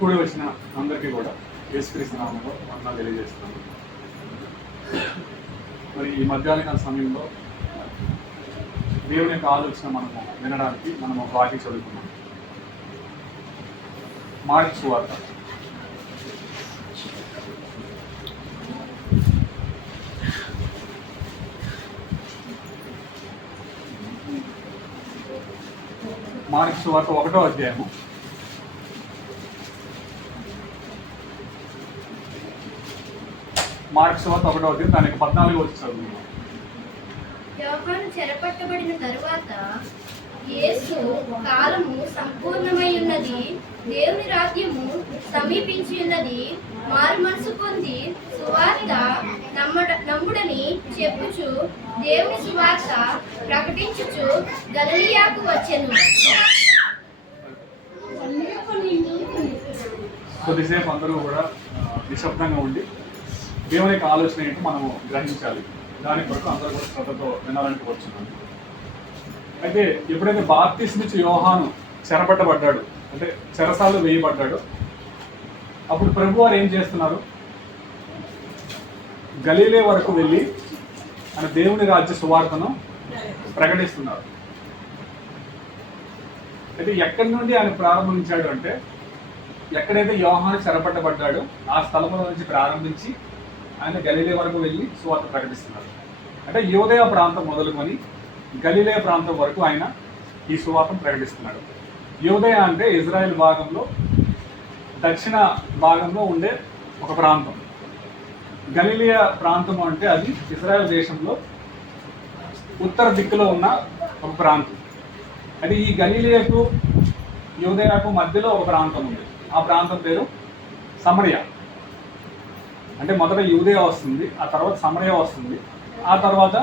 కూడి వచ్చిన అందరికీ కూడా యేసుక్రీస్తు నామములో వందనాలు తెలియజేస్తున్నాను. మరి ఈ మధ్యాహ్న సమయంలో దేవుని యొక్క ఆలోచన మనము వినడానికి మనము ఒక వాక్యం చదువుకున్నాం. మార్కు సువార్త మార్కు సువార్త 1వ అధ్యాయము మార్కు సువార్త 1వ అధ్యాయం దానికి 14 వచ్చి చదువుకున్నాం. యోహాను చెరపట్టబడిన తరువాత యేసు కాలము సంపూర్ణమై ఉన్నది, దేవుని రాజ్యము సమీపించి ఉన్నది, మారు మనసు పొంది సువార్త నమ్ముడని చెప్పుచు దేవుని సువార్త ప్రకటించుచు గలిలయకు వచ్చెను. కొద్దిసేపు అందరూ కూడా నిశ్శబ్దంగా ఉండి దేవుని యొక్క ఆలోచన ఏంటో మనము గ్రహించాలి. దాని కొరకు అందరూ కూడా శ్రద్ధతో వినాలని కోరుచున్నాను. అయితే ఎప్పుడైతే బాప్తిస్మిచ్చి యోహాను చెరపట్టబడ్డాడు, అంటే చెరసాల్లో వేయబడ్డాడు, అప్పుడు ప్రభు వారు ఏం చేస్తున్నారు? గలీలే వరకు వెళ్ళి ఆయన దేవుని రాజ్య సువార్తను ప్రకటిస్తున్నారు. అయితే ఎక్కడి నుండి ఆయన ప్రారంభించాడు అంటే, ఎక్కడైతే యోహాను చెరపట్టబడ్డాడో ఆ స్థలంలో నుంచి ప్రారంభించి ఆయన గలీలే వరకు వెళ్ళి సువార్త ప్రకటిస్తున్నారు. అంటే యూదయ ప్రాంతం మొదలుకొని గలీలే ప్రాంతం వరకు ఆయన ఈ సువార్తను ప్రకటిస్తున్నాడు. యూదయ అంటే ఇజ్రాయెల్ భాగంలో దక్షిణ భాగంలో ఉండే ఒక ప్రాంతం. గలీలియ ప్రాంతం అంటే అది ఇజ్రాయెల్ దేశంలో ఉత్తర దిక్కులో ఉన్న ఒక ప్రాంతం. అది ఈ గలీలియకు యూదయకు మధ్యలో ఒక ప్రాంతం ఉంది. ఆ ప్రాంతం పేరు సమరియా. అంటే మొదట యూదయ వస్తుంది, ఆ తర్వాత సమరయ వస్తుంది, ఆ తర్వాత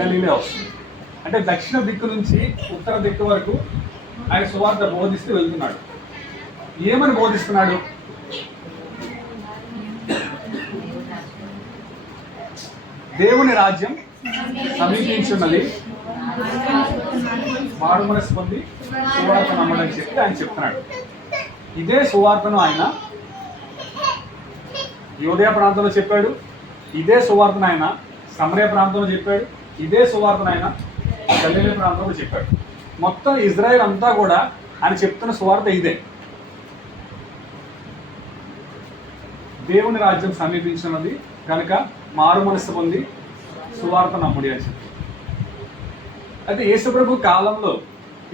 గలీలే వస్తుంది. అంటే దక్షిణ దిక్కు నుంచి ఉత్తర దిక్కు వరకు ఆయన సువార్త బోధిస్తూ వెళ్తున్నాడు. ఏమని బోధిస్తున్నాడు? దేవుని రాజ్యం సమీపించున్నది, మారు మనసు పొంది సువార్త నమ్మడని చెప్పి ఆయన చెప్తున్నాడు. ఇదే సువార్తను ఆయన యూదయ ప్రాంతంలో చెప్పాడు, ఇదే సువార్తను ఆయన సమరయ ప్రాంతంలో చెప్పాడు, ఇదే సువార్తను ఆయన గలీలే ప్రాంతంలో చెప్పాడు. మొత్తం ఇజ్రాయెల్ అంతా కూడా ఆయన చెప్తున్న సువార్త ఇదే. దేవుని రాజ్యం సమీపించినది కనుక మారు మనసు పొంది సువార్త నమ్ముడి అని చెప్పి. అయితే యేసుప్రభు కాలంలో,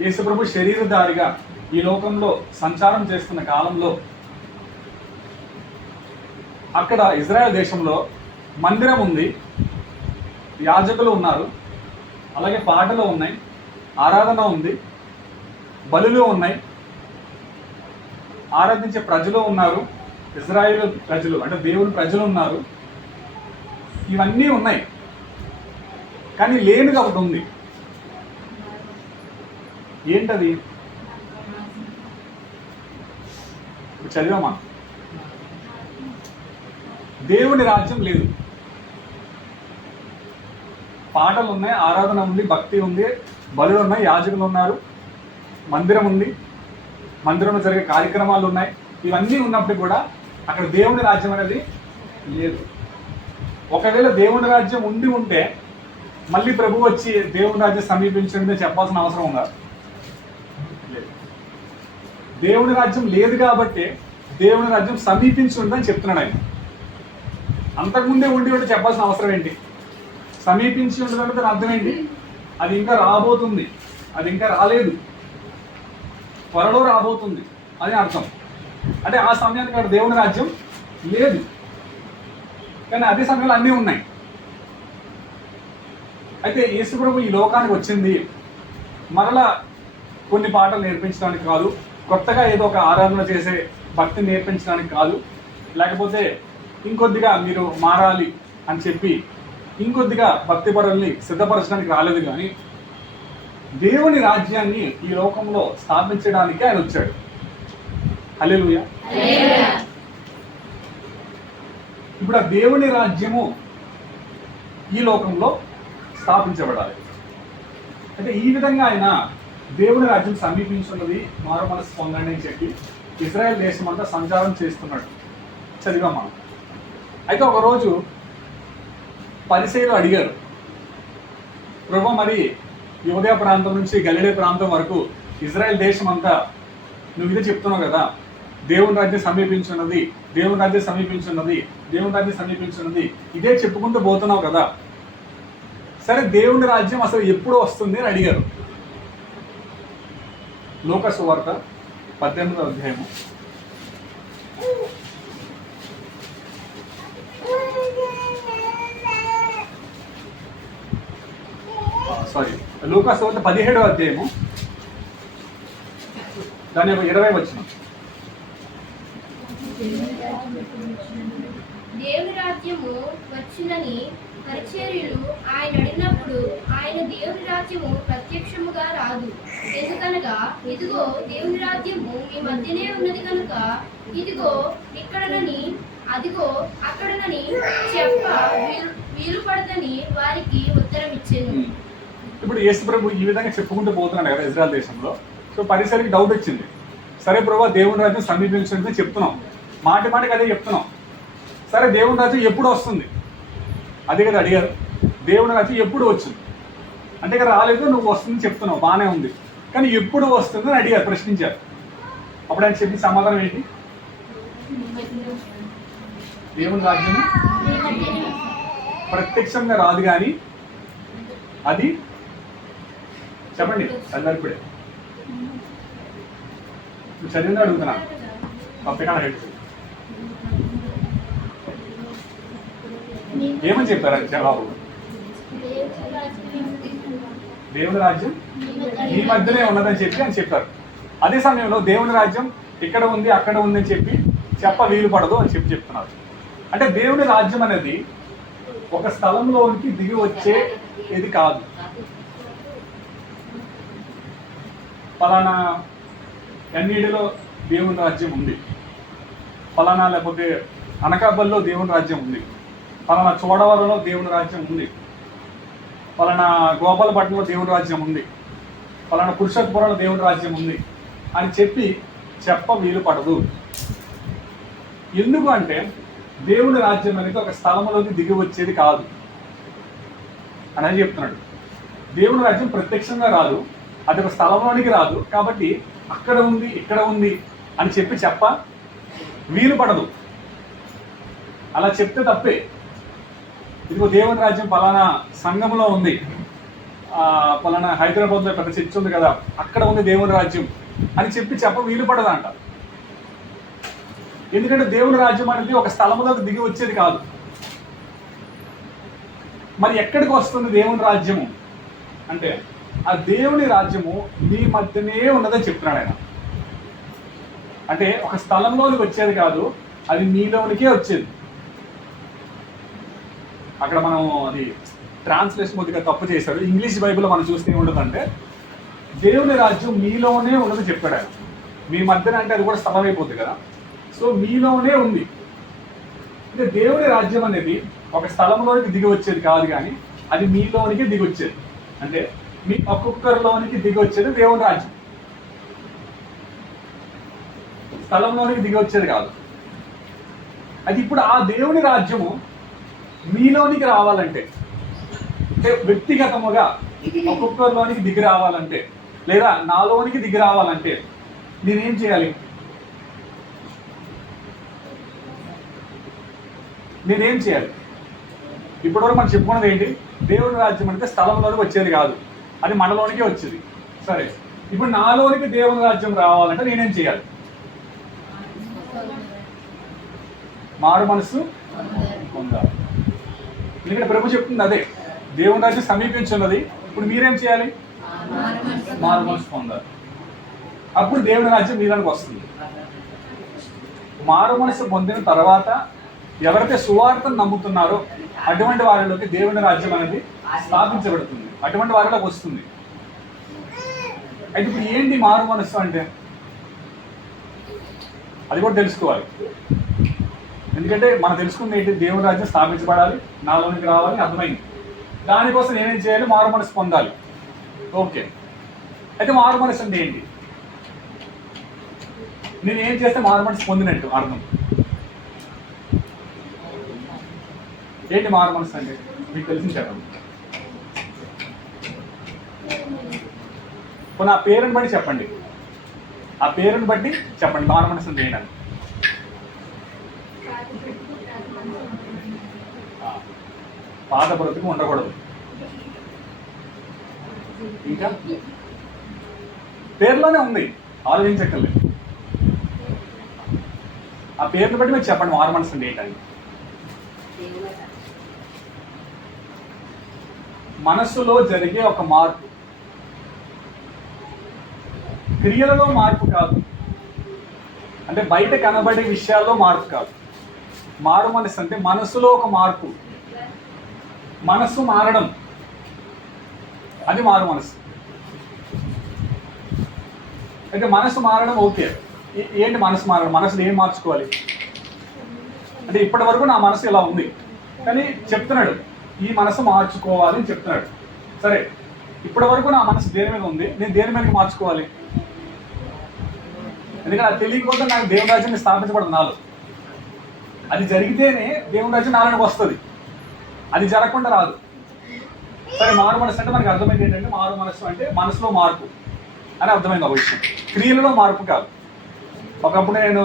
యేసుప్రభు శరీరధారిగా ఈ లోకంలో సంచారం చేస్తున్న కాలంలో అక్కడ ఇజ్రాయెల్ దేశంలో మందిరం ఉంది, యాజకులు ఉన్నారు, అలాగే పాటలు ఉన్నాయి, ఆరాధన ఉంది, బలులు ఉన్నాయి, ఆరాధించే ప్రజలు ఉన్నారు, ఇజ్రాయేల్ ప్రజలు అంటే దేవుని ప్రజలు ఉన్నారు. ఇవన్నీ ఉన్నాయి, కానీ లేనిది ఒకటి ఉంది. ఏంటది? ఇప్పుడు చదివామా? దేవుని రాజ్యం లేదు. పాటలు ఉన్నాయి, ఆరాధన ఉంది, భక్తి ఉంది, బలులు ఉన్నాయి, యాజకులు ఉన్నారు, మందిరం ఉంది, మందిరంలో జరిగే కార్యక్రమాలు ఉన్నాయి. ఇవన్నీ ఉన్నప్పుడు కూడా అక్కడ దేవుని రాజ్యం అనేది లేదు. ఒకవేళ దేవుని రాజ్యం ఉండి ఉంటే మళ్ళీ ప్రభు వచ్చి దేవుని రాజ్యం సమీపించండి చెప్పాల్సిన అవసరం ఉందా? లేదు. దేవుని రాజ్యం లేదు కాబట్టి దేవుని రాజ్యం సమీపించి ఉందని చెప్తున్నాడు ఆయన. అంతకుముందే ఉండి ఉంటే చెప్పాల్సిన అవసరం ఏంటి? సమీపించి ఉండదంటే దాని అర్థం ఏంటి? అది ఇంకా రాబోతుంది, అది ఇంకా రాలేదు, త్వరలో రాబోతుంది అని అర్థం. అంటే ఆ సమయానికి అక్కడ దేవుని రాజ్యం లేదు, కానీ అదే సమయంలో అన్నీ ఉన్నాయి. అయితే యేసుప్రభు ఈ లోకానికి వచ్చింది మరలా కొన్ని పాటలు నేర్పించడానికి కాదు, కొత్తగా ఏదో ఒక ఆరాధన చేసే భక్తిని నేర్పించడానికి కాదు, లేకపోతే ఇంకొద్దిగా మీరు మారాలి అని చెప్పి ఇంకొద్దిగా భక్తి పరుల్ని సిద్ధపరచడానికి రాలేదు. కానీ దేవుని రాజ్యాన్ని ఈ లోకంలో స్థాపించడానికి ఆయన వచ్చాడు. హల్లెలూయా. ఇప్పుడు ఆ దేవుని రాజ్యము ఈ లోకంలో స్థాపించబడాలి. అంటే ఈ విధంగా ఆయన దేవుని రాజ్యం సమీపించున్నది, మారు మనసు పొందండి అని చెప్పి ఇజ్రాయెల్ దేశం అంతా సంచారం చేస్తున్నాడు. చదివాం మనం. అయితే ఒకరోజు పరిసయ్యులు అడిగారు, ప్రభు మరి యూదయ ప్రాంతం నుంచి గలిలే ప్రాంతం వరకు ఇజ్రాయెల్ దేశం అంతా నువ్వు ఇదే చెప్తున్నావు కదా, దేవుని రాజ్యం సమీపించున్నది, దేవుని రాజ్యం సమీపించున్నది, దేవుని రాజ్యం సమీపించున్నది, ఇదే చెప్పుకుంటూ పోతున్నావు కదా, సరే దేవుని రాజ్యం అసలు ఎప్పుడు వస్తుంది అని అడిగారు. లూకా సువార్త 18వ అధ్యాయము. లూకా సువార్త 17వ అధ్యాయము, దాని 20వ వచనం. దేవుని రాజ్యము వచ్చినని పరిచర్యులు ఆయన అడిగినప్పుడు ఆయన దేవుని రాజ్యము ప్రత్యక్షముగా రాదు, ఎందుకనగా ఇదిగో దేవుని రాజ్యము మీ మధ్యనే ఉన్నది కనుక ఇదిగో ఇక్కడనని అదిగో అక్కడనని చెప్ప వీలు పడదని వారికి ఉత్తరం ఇచ్చాను. ఇప్పుడు యేసు ప్రభు ఈ విధంగా చెప్పుకుంటూ పోతున్నాడు కదా ఇజ్రాయెల్ దేశంలో. సో పరిసరికి డౌట్ వచ్చింది, సరే ప్రభు దేవుని రాజ్యం సమీపించింది చెప్తున్నాం, మాటి మాటికి అదే చెప్తున్నాం, సరే దేవుని రాజ్యం ఎప్పుడు వస్తుంది అదే కదా అడిగారు. దేవుని రాజ్యం ఎప్పుడు వచ్చింది అంటే ఇక రాలేదు, నువ్వు వస్తుంది చెప్తున్నావు, బాగానే ఉంది, కానీ ఎప్పుడు వస్తుంది అని అడిగారు, ప్రశ్నించారు. అప్పుడు ఆయన చెప్పిన సమాధానం ఏంటి? దేవుని రాజ్యం ప్రత్యక్షంగా రాదు కానీ అది చెప్పండి అందరిప్పుడే చదివిందా అడుగుతున్నా పక్కన ఏమని చెప్పారు జవాబు? దేవుని రాజ్యం మీ మధ్యనే ఉన్నదని చెప్పి అని చెప్పారు. అదే సమయంలో దేవుని రాజ్యం ఇక్కడ ఉంది అక్కడ ఉంది అని చెప్పి చెప్ప వీలు పడదు అని చెప్పి చెప్తున్నారు. అంటే దేవుని రాజ్యం అనేది ఒక స్థలంలోనికి దిగి వచ్చే ఇది కాదు. ఫలానా ఎన్నిడిలో దేవుని రాజ్యం ఉంది, ఫలానా లేకపోతే అనకాపల్లిలో దేవుని రాజ్యం ఉంది, ఫలానా చోడవరంలో దేవుని రాజ్యం ఉంది, ఫలానా గోపాలపట్నంలో దేవుని రాజ్యం ఉంది, ఫలానా పురుషోత్తపురంలో దేవుని రాజ్యం ఉంది అని చెప్పి చెప్ప వీలు పడదు. ఎందుకు అంటే దేవుని రాజ్యం అనేది ఒక స్థలంలోకి దిగి వచ్చేది కాదు అని చెప్తున్నాడు. దేవుని రాజ్యం ప్రత్యక్షంగా రాదు, అది ఒక స్థలంలోనికి రాదు, కాబట్టి అక్కడ ఉంది ఇక్కడ ఉంది అని చెప్పి చెప్ప వీలు పడదు. అలా చెప్తే తప్పే. ఇదిగో దేవుని రాజ్యం పలానా సంఘంలో ఉంది, పలానా హైదరాబాద్లో పెద్ద చర్చ్ ఉంది కదా అక్కడ ఉంది దేవుని రాజ్యం అని చెప్పి చెప్ప వీలు పడదంట. ఎందుకంటే దేవుని రాజ్యం అనేది ఒక స్థలంలోకి దిగి వచ్చేది కాదు. మరి ఎక్కడికి వస్తుంది దేవుని రాజ్యము అంటే ఆ దేవుని రాజ్యము మీ మధ్యనే ఉన్నదని చెప్తున్నాడు ఆయన. అంటే ఒక స్థలంలోనికి వచ్చేది కాదు, అది మీలోనికే వచ్చేది. అక్కడ మనం అది ట్రాన్స్లేషన్ కొద్దిగా తప్పు చేశాడు. ఇంగ్లీష్ బైబిల్లో మనం చూస్తే ఏముంటుందంటే దేవుని రాజ్యం మీలోనే ఉన్నది చెప్పాడు ఆయన. మీ మధ్యన అంటే అది కూడా స్థలం అయిపోతుంది కదా, సో మీలోనే ఉంది. అంటే దేవుని రాజ్యం అనేది ఒక స్థలంలోనికి దిగి వచ్చేది కాదు కానీ అది మీలోనికి దిగి వచ్చేది. అంటే మీ ఒక్కొక్కరిలోనికి దిగి వచ్చేది దేవుని రాజ్యం, స్థలంలోనికి దిగి వచ్చేది కాదు. అది ఇప్పుడు ఆ దేవుని రాజ్యము మీలోనికి రావాలంటే, అంటే వ్యక్తిగతముగా ఒక్కొక్కరిలోనికి దిగి రావాలంటే లేదా నాలోనికి దిగి రావాలంటే నేనేం చేయాలి? నేనేం చేయాలి? ఇప్పటివరకు మనం చెప్పుకున్నది ఏంటి? దేవుని రాజ్యం అంటే స్థలంలోనికి వచ్చేది కాదు, అది మనలోనికే వచ్చేది. సరే, ఇప్పుడు నాలోనికి దేవుని రాజ్యం రావాలంటే నేనేం చేయాలి? మారు మనసు పొందాలి. ఎందుకంటే ప్రభు చెప్తుంది అదే, దేవుని రాజ్యం సమీపించున్నది. ఇప్పుడు మీరేం చేయాలి? మారు మనసు పొందాలి. అప్పుడు దేవుని రాజ్యం మీలోనికి వస్తుంది. మారు మనసు పొందిన తర్వాత ఎవరైతే సువార్తను నమ్ముతున్నారో అటువంటి వారిలోకి దేవుని రాజ్యం అనేది స్థాపించబడుతుంది, అటువంటి వారిలోకి వస్తుంది. అయితే ఇప్పుడు ఏంటి మారు మనస్సు అంటే? అది కూడా తెలుసుకోవాలి. ఎందుకంటే మనం తెలుసుకుంది ఏంటి? దేవుని రాజ్యం స్థాపించబడాలి, నాలోనికి రావాలి, అర్థమైంది. దానికోసం నేనేం చేయాలి? మారు మనసు పొందాలి. ఓకే, అయితే మారు మనసు అంటే ఏంటి? నేను ఏం చేస్తే మారు మనసు పొందినట్టు అర్థం. ఏంటి మారు మనసు అంటే మీకు తెలిసింది చెప్పండి. కొన్ని ఆ పేరుని బట్టి చెప్పండి, ఆ పేరుని బట్టి చెప్పండి మారు మనసు అంటే ఏంటని. పాత బ్రతుకు ఉండకూడదు. ఇంకా పేరులోనే ఉంది, ఆలోచించక్కర్లేదు. ఆ పేరుని బట్టి మీరు చెప్పండి మారు మనసు అంటే ఏంటని. మనస్సులో జరిగే ఒక మార్పు, క్రియలలో మార్పు కాదు, అంటే బయట కనబడే విషయాల్లో మార్పు కాదు. మారు మనసు అంటే మనస్సులో ఒక మార్పు, మనస్సు మారడం, అది మారు మనసు. అయితే మనసు మారడం ఓకే, ఏంటి మనసు మారడం? మనసులో ఏం మార్చుకోవాలి అంటే ఇప్పటి వరకు నా మనసు ఇలా ఉంది, కానీ చెప్తున్నాడు ఈ మనసు మార్చుకోవాలి అని చెప్తున్నాడు. సరే, ఇప్పటి వరకు నా మనసు దేని మీద ఉంది, నేను దేని మీదకి మార్చుకోవాలి? ఎందుకంటే అది తెలియకపోతే నాకు దేవుని రాజ్యాన్ని స్థాపించబడదు నాలో. అది జరిగితేనే దేవుని రాజ్యం నాలోకి వస్తుంది, అది జరగకుండా రాదు. సరే, మారు మనసు అంటే మనకి అర్థమైంది ఏంటంటే మారు మనసు అంటే మనసులో మార్పు అని అర్థమైంది ఒక విషయం, క్రియలలో మార్పు కాదు. ఒకప్పుడు నేను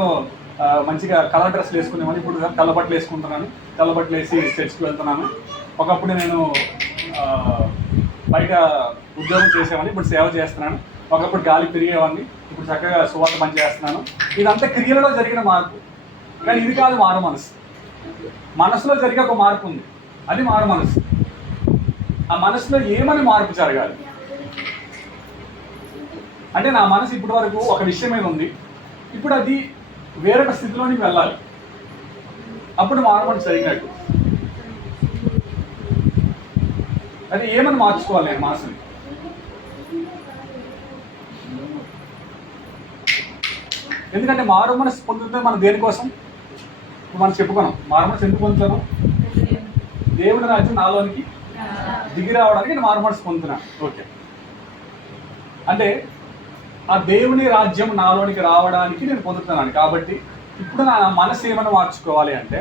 మంచిగా కలర్ డ్రెస్లు వేసుకునేవాడిని, ఇప్పుడు తెల్లబట్టలు వేసుకుంటున్నాను, తెల్లబట్టలు వేసి చర్చ్కి వెళ్తున్నాను. ఒకప్పుడు నేను బయట ఉద్యోగం చేసేవాడిని, ఇప్పుడు సేవ చేస్తున్నాను. ఒకప్పుడు గాలి తిరిగేవాడిని, ఇప్పుడు చక్కగా సువార్త పని చేస్తున్నాను. ఇదంతా క్రియలలో జరిగిన మార్పు, కానీ ఇది కాదు మారు మనసు. మనసులో జరిగే ఒక మార్పు ఉంది, అది మారు మనసు. ఆ మనసులో ఏమని మార్పు జరగాలి అంటే నా మనసు ఇప్పటి వరకు ఒక విషయం మీద ఉంది, ఇప్పుడు అది వేరొక స్థితిలోనికి వెళ్ళాలి, అప్పుడు మారు మనసు జరిగినట్టు. అది ఏమని మార్చుకోవాలి నేను మనసుని? ఎందుకంటే మారు మనసు పొందుతుంది మనం దేనికోసం? మనం చెప్పుకున్నాం, మారు మనసు ఎందుకు పొందుతాను? దేవుని రాజ్యం నాలోనికి దిగి రావడానికి నేను మారు మనసు పొందుతున్నాను. ఓకే, అంటే ఆ దేవుని రాజ్యం నాలోనికి రావడానికి నేను పొందుతున్నాను. కాబట్టి ఇప్పుడు నా మనసు ఏమైనా మార్చుకోవాలి అంటే,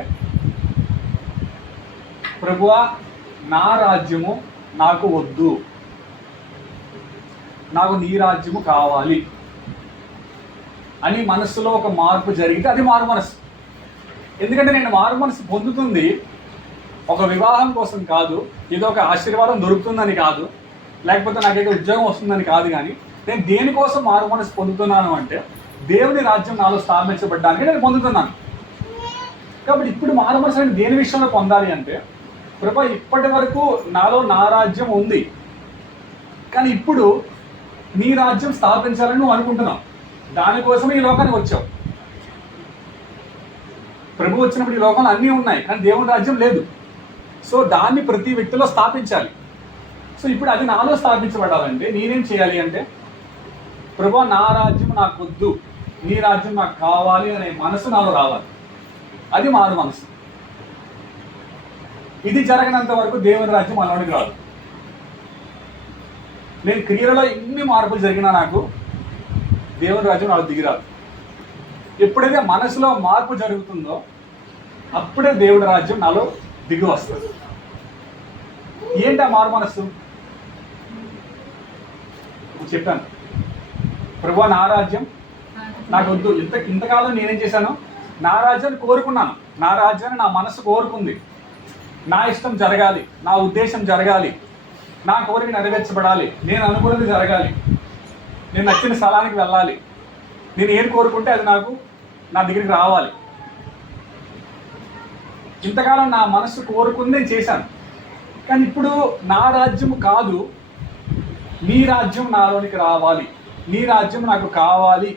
ప్రభువా నా రాజ్యము నాకు వద్దు, నాకు నీ రాజ్యము కావాలి అని మనస్సులో ఒక మార్పు జరిగితే అది మారు మనసు. ఎందుకంటే నేను మారు మనసు పొందుతుంది ఒక వివాహం కోసం కాదు, ఏదో ఒక ఆశీర్వాదం దొరుకుతుందని కాదు, లేకపోతే నాకేదో ఉద్యోగం వస్తుందని కాదు, కానీ నేను దేనికోసం మారు మనసు పొందుతున్నాను అంటే దేవుని రాజ్యం నాలో స్థాపించబడ్డానికి నేను పొందుతున్నాను. కాబట్టి ఇప్పుడు మారు మనసు నేను దేని విషయంలో పొందాలి అంటే, ప్రభా ఇప్పటి వరకు నాలో నా రాజ్యం ఉంది, కానీ ఇప్పుడు నీ రాజ్యం స్థాపించాలని నువ్వు అనుకుంటున్నావు, దానికోసం ఈ లోకానికి వచ్చావు. ప్రభు వచ్చినప్పుడు ఈ లోకంలో అన్నీ ఉన్నాయి, కానీ దేవుని రాజ్యం లేదు. సో దాన్ని ప్రతి వ్యక్తిలో స్థాపించాలి. సో ఇప్పుడు అది నాలో స్థాపించబడాలంటే నేనేం చేయాలి అంటే, ప్రభు నా రాజ్యం నాకు వద్దు, నీ రాజ్యం నాకు కావాలి అనే మనసు నాలో రావాలి, అది మారు మనసు. ఇది జరగనంత వరకు దేవుని రాజ్యం మనలోనికి రాదు. నేను క్రియలలో ఎన్ని మార్పులు జరిగినా నాకు దేవుని రాజ్యం నాకు దిగిరాదు. ఎప్పుడైతే మనసులో మార్పు జరుగుతుందో అప్పుడే దేవుడి రాజ్యం నాలో దిగి వస్తుంది. ఏంటి ఆ మారు మనస్సు? చెప్పాను, ప్రభు నా రాజ్యం నాకు వద్దు. ఇంతకాలం నేనేం చేశాను? నా రాజ్యాన్ని కోరుకున్నాను, నా రాజ్యాన్ని నా మనసు కోరుకుంది, నా ఇష్టం జరగాలి, నా ఉద్దేశం జరగాలి, నా కోరిక నెరవేర్చబడాలి, నేను అనుకున్నది జరగాలి, నేను నచ్చిన స్థలానికి వెళ్ళాలి, నేను ఏం కోరుకుంటే అది నాకు నా దగ్గరికి రావాలి. ఇంతకాలం నా మనసు కోరుకుంది నేను చేశాను, కానీ ఇప్పుడు నా రాజ్యం కాదు, నీ రాజ్యం నాలోనికి రావాలి, నీ రాజ్యం నాకు కావాలి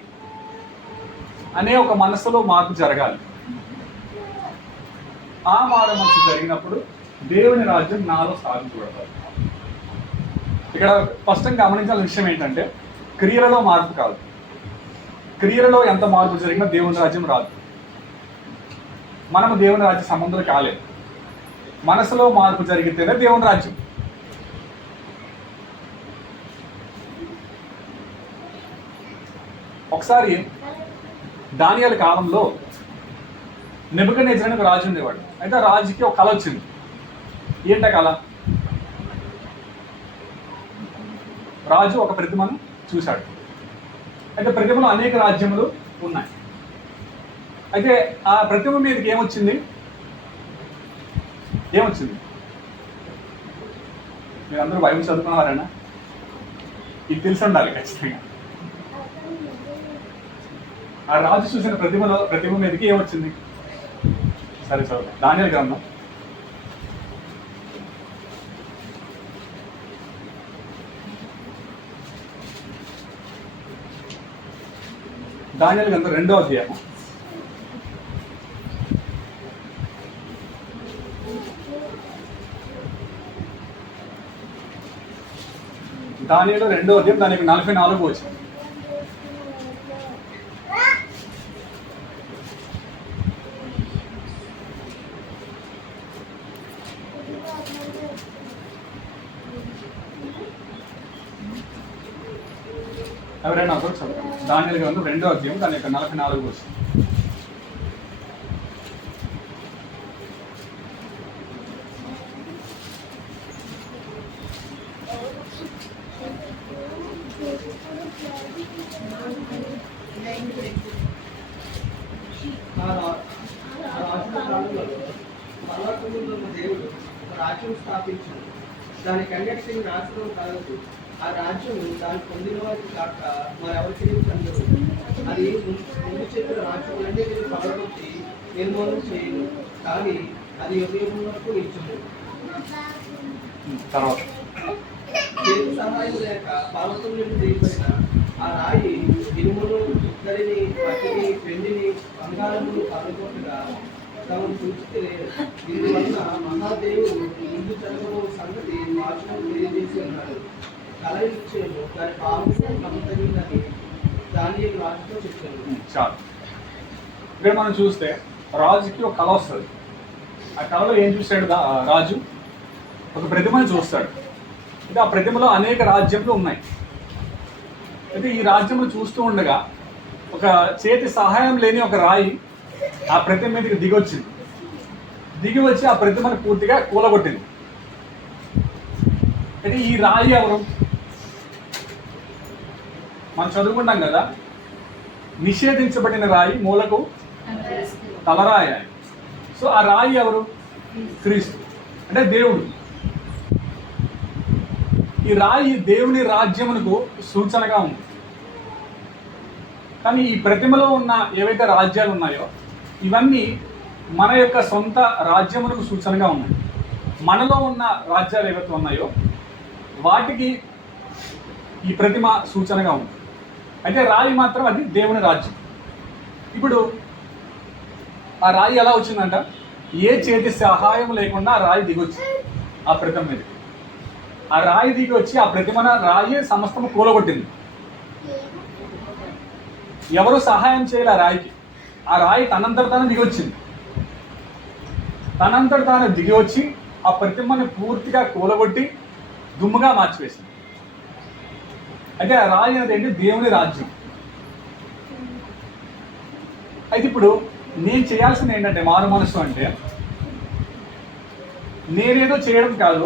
అనే ఒక మనసులో మార్పు జరగాలి. ఆ మారు మనసు జరిగినప్పుడు దేవుని రాజ్యం నాలో స్థాపించబడతారు. ఇక్కడ స్పష్టంగా గమనించాల్సిన విషయం ఏంటంటే, క్రియలలో మార్పు కాదు. క్రియలలో ఎంత మార్పు జరిగినా దేవుని రాజ్యం రాదు. మనము దేవుని రాజ్య సంబంధులు కాలేదు. మనసులో మార్పు జరిగితేనే దేవుని రాజ్యం. ఒకసారి దానియేలు కాలంలో నెబుకద్నెజరు అనే ఒక రాజు ఉండేవాడు. అయితే ఆ రాజుకి ఒక కళ వచ్చింది. ఏంట కళ? రాజు ఒక ప్రతిమను చూశాడు. అయితే ప్రతిమలో అనేక రాజ్యములు ఉన్నాయి. అయితే ఆ ప్రతిమ మీదకి ఏమొచ్చింది? మీరందరూ బైబిల్ చదువుకున్నవారేనా? ఇది తెలిసి ఉండాలి ఖచ్చితంగా. ఆ రాజు చూసిన ప్రతిమ మీదకి ఏమొచ్చింది? సరే చదువు. దానియేలు గ్రంథం 2వ అధ్యాయం. దానియేలు 2వ అధ్యాయం దానికి 44 వచ్చింది. ఎవరైనా ఒకరు చదువు. దానియేలు గ్రంథం 2వ అధ్యాయం దాని యొక్క 44 వచ్చింది. దేవుడు రాజ్యం స్థాపించాడు. దానికి అన్నిటికీ నాశనం కలదు. ఆ రాజ్యం దాన్ని పొందిన వారికి కాక మరెవరికి చెందదు. అది ముందు చెప్పిన రాజ్యములన్నిటిని పగలగొట్టి నిర్మూలన చేయను, కానీ అది ఉదయం వరకు నిలిచింది. చేతి సహాయం లేక పర్వతం నుండి దిగిపోయిన ఆ రాయి ఇనుమును, ఇత్తడిని, మట్టిని, వెండిని, బంగారమును పగలగొట్టగా తమను చూస్తే దీనివల్ల మహాదేవుడు ముందు జరగబో సంగతి వాచనం తెలియజేసి ఉన్నాడు. కళ ఇచ్చాను, దాని పాపం గమనిందని దానియేలు రాజుతో చెప్పాను. చాలు. ఇక్కడ మనం చూస్తే రాజుకి ఒక కళ వస్తుంది. ఆ కళలో ఏం చూస్తాడు రాజు? ఒక ప్రతిమను చూస్తాడు. అయితే ఆ ప్రతిమలో అనేక రాజ్యములు ఉన్నాయి. అయితే ఈ రాజ్యములు చూస్తూ ఉండగా ఒక చేతి సహాయం లేని ఒక రాయి ఆ ప్రతిమ మీదకి దిగి వచ్చి ఆ ప్రతిమను పూర్తిగా కూలగొట్టింది. అయితే ఈ రాయి ఎవరు? మనం చదువుకుంటాం కదా, నిషేధించబడిన రాయి మూలకు తలరాయి. సో ఆ రాయి ఎవరు? క్రీస్తు, అంటే దేవుడు. ఈ రాయి దేవుని రాజ్యమునకు సూచనగా ఉంది. కానీ ఈ ప్రతిమలో ఉన్న ఏవైతే రాజ్యాలు ఉన్నాయో ఇవన్నీ మన యొక్క సొంత రాజ్యమునకు సూచనగా ఉన్నాయి. మనలో ఉన్న రాజ్యాలు ఏవైతే ఉన్నాయో వాటికి ఈ ప్రతిమ సూచనగా ఉంది. అయితే రాయి మాత్రం అది దేవుని రాజ్యం. ఇప్పుడు ఆ రాయి ఎలా వచ్చిందంట? ఏ చేతి సహాయం లేకుండా ఆ రాయి దిగొచ్చింది ఆ ప్రతిమ మీద. ఆ రాయి దిగి వచ్చి ఆ ప్రతిమన రాయి సమస్తము కూలగొట్టింది. ఎవరు సహాయం చేయాలి ఆ రాయికి? ఆ రాయి తనంతట తాను దిగొచ్చింది. తనంతట తాను దిగి వచ్చి ఆ ప్రతిమని పూర్తిగా కూలగొట్టి దుమ్ముగా మార్చివేసింది. అయితే ఆ రాయి అనేది ఏంటి? దేవుని రాజ్యం. అయితే ఇప్పుడు నేను చేయాల్సింది ఏంటంటే, మారు మనసు అంటే నేనేదో చేయడం కాదు,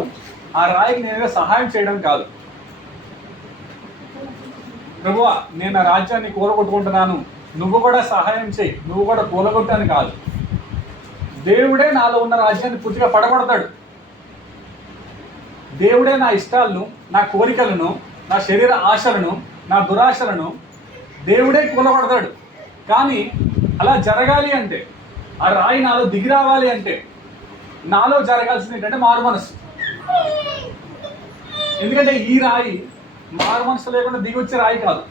ఆ రాయికి నేనేదో సహాయం చేయడం కాదు. ప్రభువా, నేను ఆ రాజ్యాన్ని కూలగొట్టుకుంటున్నాను, నువ్వు కూడా సహాయం చేయి, నువ్వు కూడా కూలగొట్టాను కాదు. దేవుడే నాలో ఉన్న రాజ్యాన్ని పూర్తిగా పడగొడతాడు. దేవుడే నా ఇష్టాలను, నా కోరికలను, నా శరీర ఆశలను, నా దురాశలను దేవుడే కూలగొడతాడు. కానీ అలా జరగాలి అంటే, ఆ రాయి నాలో దిగి రావాలి అంటే నాలో జరగాల్సింది ఏంటంటే మారు మనసు. ఎందుకంటే ఈ రాయి మారు మనసు లేకుండా దిగొచ్చే రాయి కాదు.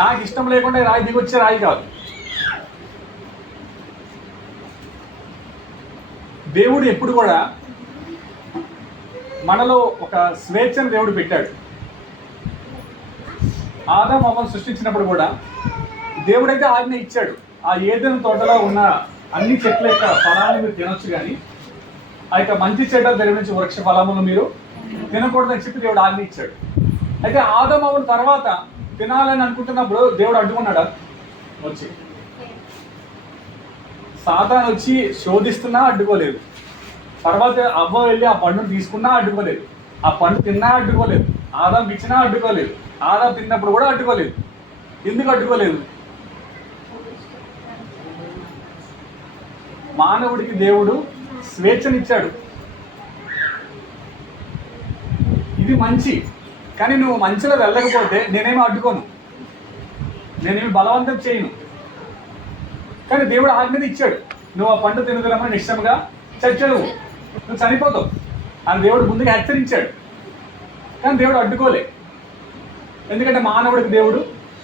నాకు ఇష్టం లేకుండా ఈ రాయి దిగొచ్చే రాయి కాదు. దేవుడు ఎప్పుడు కూడా మనలో ఒక స్వేచ్ఛను దేవుడు పెట్టాడు. ఆదాము అవ్వను సృష్టించినప్పుడు కూడా దేవుడైతే ఆజ్ఞ ఇచ్చాడు, ఆ ఏదెను తోటలో ఉన్న అన్ని చెట్ల యొక్క ఫలాలను మీరు తినొచ్చు, కానీ ఆ యొక్క మంచి చెడ్డ తెలివి నుంచి వృక్ష ఫలములను మీరు తినకూడదని చెప్పి దేవుడు ఆజ్ఞ ఇచ్చాడు. అయితే ఆదాము అవ్వను తర్వాత తినాలని అనుకుంటున్నప్పుడు దేవుడు అడ్డుకున్నాడా? వచ్చి సాతాను వచ్చి శోధిస్తున్నా అడ్డుకోలేదు. తర్వాత అవ్వ వెళ్ళి ఆ పండును తీసుకున్నా అడ్డుకోలేదు. ఆ పండు తిన్నా అడ్డుకోలేదు. ఆదాం ఇచ్చినా అడ్డుకోలేదు. ఆదాం తిన్నప్పుడు కూడా అడ్డుకోలేదు. ఎందుకు అడ్డుకోలేదు? మానవుడికి దేవుడు స్వేచ్ఛనిచ్చాడు. ఇది మంచి, కానీ నువ్వు మంచిలో వెళ్ళకపోతే నేనేమి అడ్డుకోను, నేనేమి బలవంతం చేయను. కానీ దేవుడు ఆజ్ఞని ఇచ్చాడు, నువ్వు ఆ పండు తినగలమని నిశ్చయంగా చచ్చావు, నువ్వు చనిపోతావు అని దేవుడు ముందుగా హెచ్చరించాడు. కానీ దేవుడు అడ్డుకోలే, ఎందుకంటే మానవుడికి దేవుడు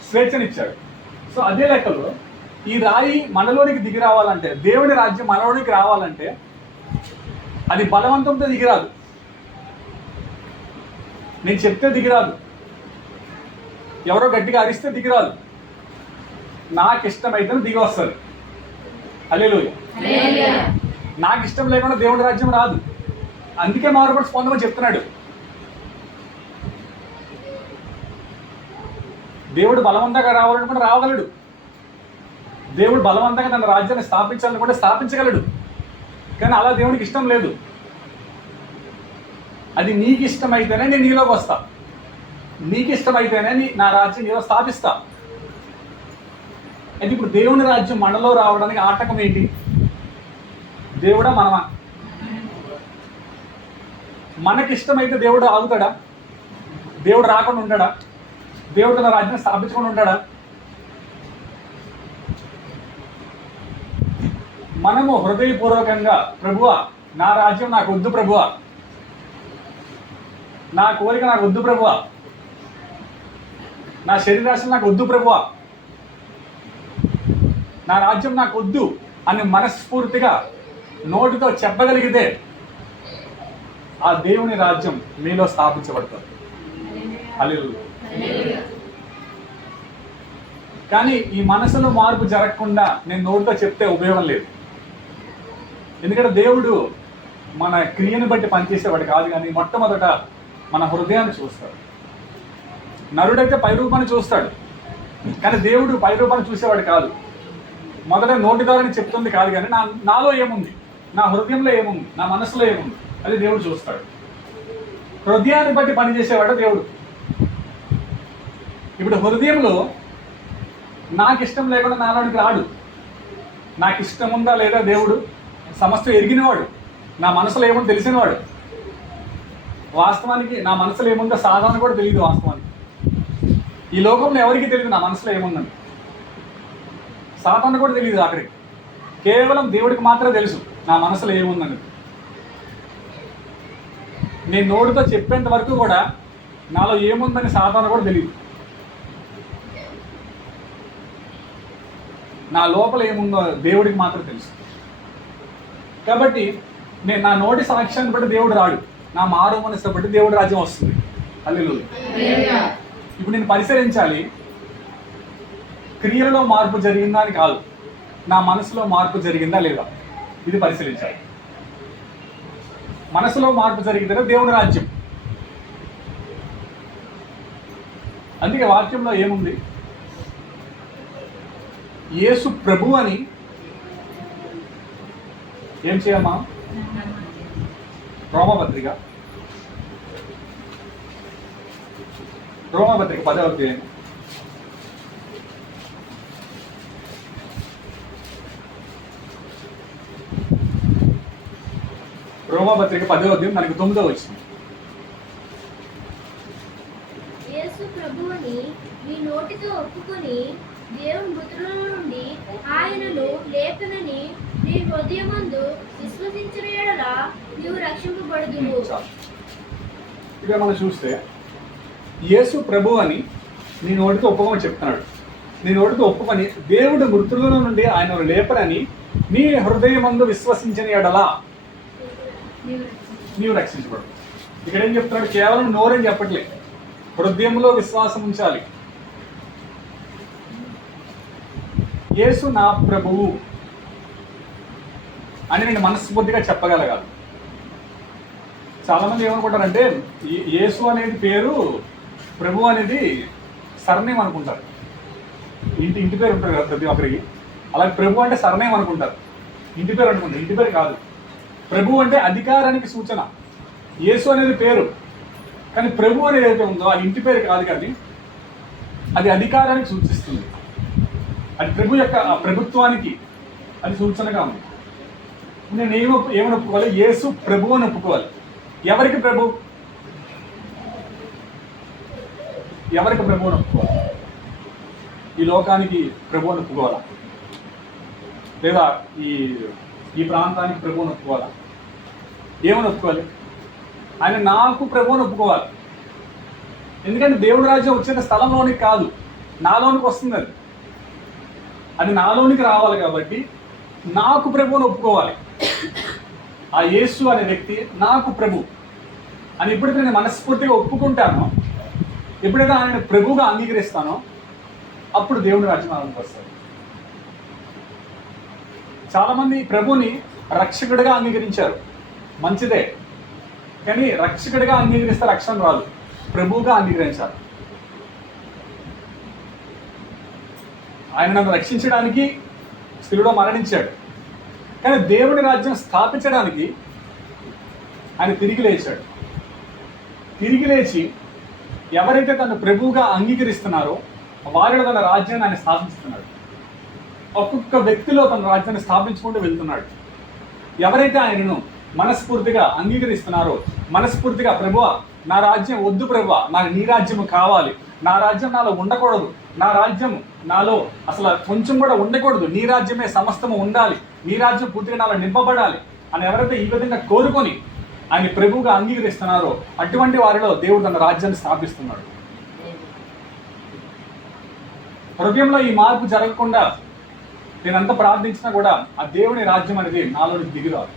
స్వేచ్ఛనిచ్చాడు. సో అదే లెక్కలో ఈ రాయి మనలోనికి దిగి రావాలంటే, దేవుడి రాజ్యం మనలోనికి రావాలంటే అది బలవంతంతో దిగిరాదు, నేను చెప్తే దిగిరాదు, ఎవరో గట్టిగా అరిస్తే దిగిరాదు, నాకు ఇష్టమైతే దిగి వస్తుంది. హల్లెలూయా. నాకు ఇష్టం లేకుండా దేవుడి రాజ్యం రాదు. అందుకే మారుబడి పొందమని చెప్తున్నాడు. దేవుడు బలవంతంగా రావాలనుకుంటే రావగలడు. దేవుడు బలవంతంగా తన రాజ్యాన్ని స్థాపించాలనుకుంటే స్థాపించగలడు. కానీ అలా దేవుడికి ఇష్టం లేదు. అది నీకు ఇష్టమైతేనే నేను నీలోకి వస్తా, నీకు ఇష్టమైతేనే నా రాజ్యం నీలో స్థాపిస్తా. అయితే ఇప్పుడు దేవుని రాజ్యం మనలో రావడానికి ఆటకం ఏంటి? దేవుడా మనమా? మనకిష్టమైతే దేవుడు ఆగుతాడా? దేవుడు రాకుండా ఉంటాడా? దేవుడు తన రాజ్యాన్ని స్థాపించకుండా ఉంటాడా? మనము హృదయపూర్వకంగా ప్రభువా నా రాజ్యం నాకు వద్దు ప్రభువా, నా కోరిక నాకు వద్దు ప్రభువా, నా శరీరాశం నాకు వద్దు ప్రభువా, నా రాజ్యం నాకు వద్దు అని మనస్ఫూర్తిగా నోటితో చెప్పగలిగితే ఆ దేవుని రాజ్యం మీలో స్థాపించబడుతుంది. హల్లెలూయా. కానీ ఈ మనసులో మార్పు జరగకుండా నేను నోటితో చెప్తే ఉపయోగం లేదు. ఎందుకంటే దేవుడు మన క్రియను బట్టి పనిచేసేవాడు కాదు, కానీ మొట్టమొదట మన హృదయాన్ని చూస్తాడు. నరుడైతే పై రూపాన్ని చూస్తాడు, కానీ దేవుడు పై రూపాన్ని చూసేవాడు కాదు. మొదట నోటి ద్వారా చెప్తుంది కాదు, కానీ నాలో ఏముంది, నా హృదయంలో ఏముంది, నా మనసులో ఏముంది అది దేవుడు చూస్తాడు. హృదయాన్ని బట్టి పనిచేసేవాడు దేవుడు. ఇప్పుడు హృదయంలో నాకు ఇష్టం లేకుండా నాలోనికి రాడు. నాకు ఇష్టం ఉందా లేదా దేవుడు సమస్తం ఎరిగినవాడు, నా మనసులో ఏముందో తెలిసినవాడు. వాస్తవానికి నా మనసులో ఏముందో సాధారణ కూడా తెలియదు. వాస్తవానికి ఈ లోకంలో ఎవరికి తెలియదు నా మనసులో ఏముందని, సాధారణ కూడా తెలియదు. ఆఖరికి కేవలం దేవుడికి మాత్రమే తెలుసు నా మనసులో ఏముందని. నేను నోటితో చెప్పేంత వరకు కూడా నాలో ఏముందని సాధారణ కూడా తెలియదు. నా లోపల ఏముందో దేవుడికి మాత్రం తెలుసు. కాబట్టి నేను నా నోటి సాక్ష్యాన్ని బట్టి దేవుడు రాడు, నా మారు మనసు బట్టి దేవుడి రాజ్యం వస్తుంది. హల్లెలూయా. ఇప్పుడు నేను పరిశీలించాలి, క్రియలలో మార్పు జరిగిందా అని కాదు, నా మనసులో మార్పు జరిగిందా లేదా ఇది పరిశీలించాలి. మనసులో మార్పు జరిగితే దేవుడి రాజ్యం. అందుకే వాక్యంలో ఏముంది? యేసు ప్రభు అని ఏం చేయమ్మా? రోమపత్రిక 10వ అధ్యాయం రోమపత్రిక 10వ అధ్యాయం మనకి 9వ వచనం. యేసు ప్రభువుని నీ నోటితో ఒప్పుకొని దేవుని మృతులలో నుండి ఆయనను లేపనని నీ హృదయమందు విశ్వసించిన యెడల నీవు రక్షింపబడుదువు. ఇక్కడ మనం చూస్తే యేసు ప్రభు అని నీ నోటితో ఒప్పుకోమని చెప్తున్నాడు. నీ నోటితో ఒప్పుకొని దేవుడు మృతులలో నుండి ఆయనను లేపనని నీ హృదయమందు విశ్వసించిన యెడల నీవు రక్షించబడు. ఇక్కడ ఏం చెప్తున్నాడు? కేవలం నోరని చెప్పట్లే, హృదయంలో విశ్వాసం ఉంచాలి. యేసు నా ప్రభువు అని నేను మనస్ఫూర్తిగా చెప్పగలగాలి. చాలామంది ఏమనుకుంటారంటే యేసు అనేది పేరు, ప్రభు అనేది సర్నేమ్ అనుకుంటారు. ఇంటి పేరు ఉంటుంది కదా ప్రతి ఒక్కరికి. అలాగే ప్రభు అంటే సర్నేమ్ అనుకుంటారు, ఇంటి పేరు అనుకుంటారు. ఇంటి పేరు కాదు. ప్రభు అంటే అధికారానికి సూచన. యేసు అనేది పేరు, కానీ ప్రభు అనేది ఏదైతే ఉందో అది ఇంటి పేరు కాదు, కానీ అది అధికారానికి సూచిస్తుంది. అది ప్రభు యొక్క ప్రభుత్వానికి అది సూచనగా ఉంది. నేను ఏమని ఒప్పుకోవాలి? యేసు ప్రభు అని ఒప్పుకోవాలి. ఎవరికి ప్రభు? ఎవరికి ప్రభు అని ఒప్పుకోవాలి? ఈ లోకానికి ప్రభు అని ఒప్పుకోవాలా? లేదా ఈ ప్రాంతానికి ప్రభు అని ఒప్పుకోవాలా? ఏమని ఒప్పుకోవాలి? ఆయన నాకు ప్రభు అని ఒప్పుకోవాలి. ఎందుకంటే దేవుడి రాజ్యం వచ్చే స్థలంలోనికి కాదు, నాలోనికి వస్తుంది. అది నాలోనికి రావాలి. కాబట్టి నాకు ప్రభు అని ఒప్పుకోవాలి. ఆ యేసు అనే వ్యక్తి నాకు ప్రభు అని ఎప్పుడైతే నేను మనస్ఫూర్తిగా ఒప్పుకుంటానో, ఎప్పుడైతే ఆయన ప్రభువుగా అంగీకరిస్తానో, అప్పుడు దేవుడి రాజ్యం నాలోనికి వస్తుంది. చాలామంది ప్రభుని రక్షకుడిగా అంగీకరించారు, మంచిదే. కానీ రక్షకుడిగా అంగీకరిస్తే రక్షణ రాదు, ప్రభువుగా అంగీకరించాలి. ఆయన నన్ను రక్షించడానికి శిలువలో మరణించాడు, కానీ దేవుని రాజ్యం స్థాపించడానికి ఆయన తిరిగి లేచాడు. తిరిగి లేచి ఎవరైతే తను ప్రభువుగా అంగీకరిస్తున్నారో వారిలో తన రాజ్యాన్ని ఆయన స్థాపిస్తున్నాడు. ఒక్కొక్క వ్యక్తిలో తన రాజ్యాన్ని స్థాపించుకుంటూ వెళ్తున్నాడు. ఎవరైతే ఆయనను మనస్ఫూర్తిగా అంగీకరిస్తున్నారో, మనస్ఫూర్తిగా ప్రభువా నా రాజ్యం వద్దు ప్రభువా, నాకు నీ రాజ్యం కావాలి, నా రాజ్యం నాలో ఉండకూడదు, నా రాజ్యం నాలో అసలు కొంచెం కూడా ఉండకూడదు, నీ రాజ్యమే సమస్తము ఉండాలి, నీ రాజ్యం పూర్తిగా నాలో నింపబడాలి అని ఎవరైతే ఈ విధంగా కోరుకొని ఆయన ప్రభువుగా అంగీకరిస్తున్నారో అటువంటి వారిలో దేవుడు తన రాజ్యాన్ని స్థాపిస్తున్నాడు. హృదయంలో ఈ మార్పు జరగకుండా నేనంత ప్రార్థించినా కూడా ఆ దేవుని రాజ్యం అనేది నాలోనికి దిగిరాదు.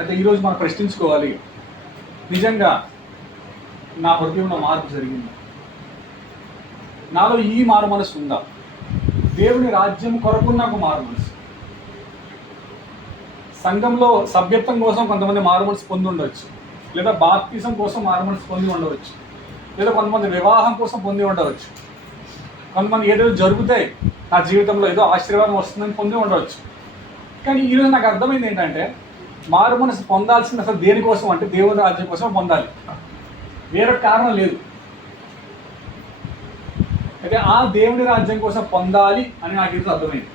అయితే ఈరోజు మనం ప్రశ్నించుకోవాలి, నిజంగా నా హృదయంలో మార్పు జరిగింది, నాలో ఈ మారు మనసు ఉందా? దేవుని రాజ్యం కొరకు నాకు మారు మనసు. సంఘంలో సభ్యత్వం కోసం కొంతమంది మారు మనసు పొంది ఉండవచ్చు, లేదా బాప్తిజం కోసం మారు మనసు పొంది ఉండవచ్చు, లేదా కొంతమంది వివాహం కోసం పొంది ఉండవచ్చు, కొంతమంది ఏదో జరుగుతాయి నా జీవితంలో ఏదో ఆశీర్వాదం వస్తుందని పొంది ఉండవచ్చు. కానీ ఈరోజు నాకు అర్థమైంది ఏంటంటే, మారు మనసు పొందాల్సింది అసలు దేనికోసం అంటే దేవుని రాజ్యం కోసం పొందాలి, వేరొక కారణం లేదు. అయితే ఆ దేవుని రాజ్యం కోసం పొందాలి అని నాకు ఈరోజు అర్థమైంది.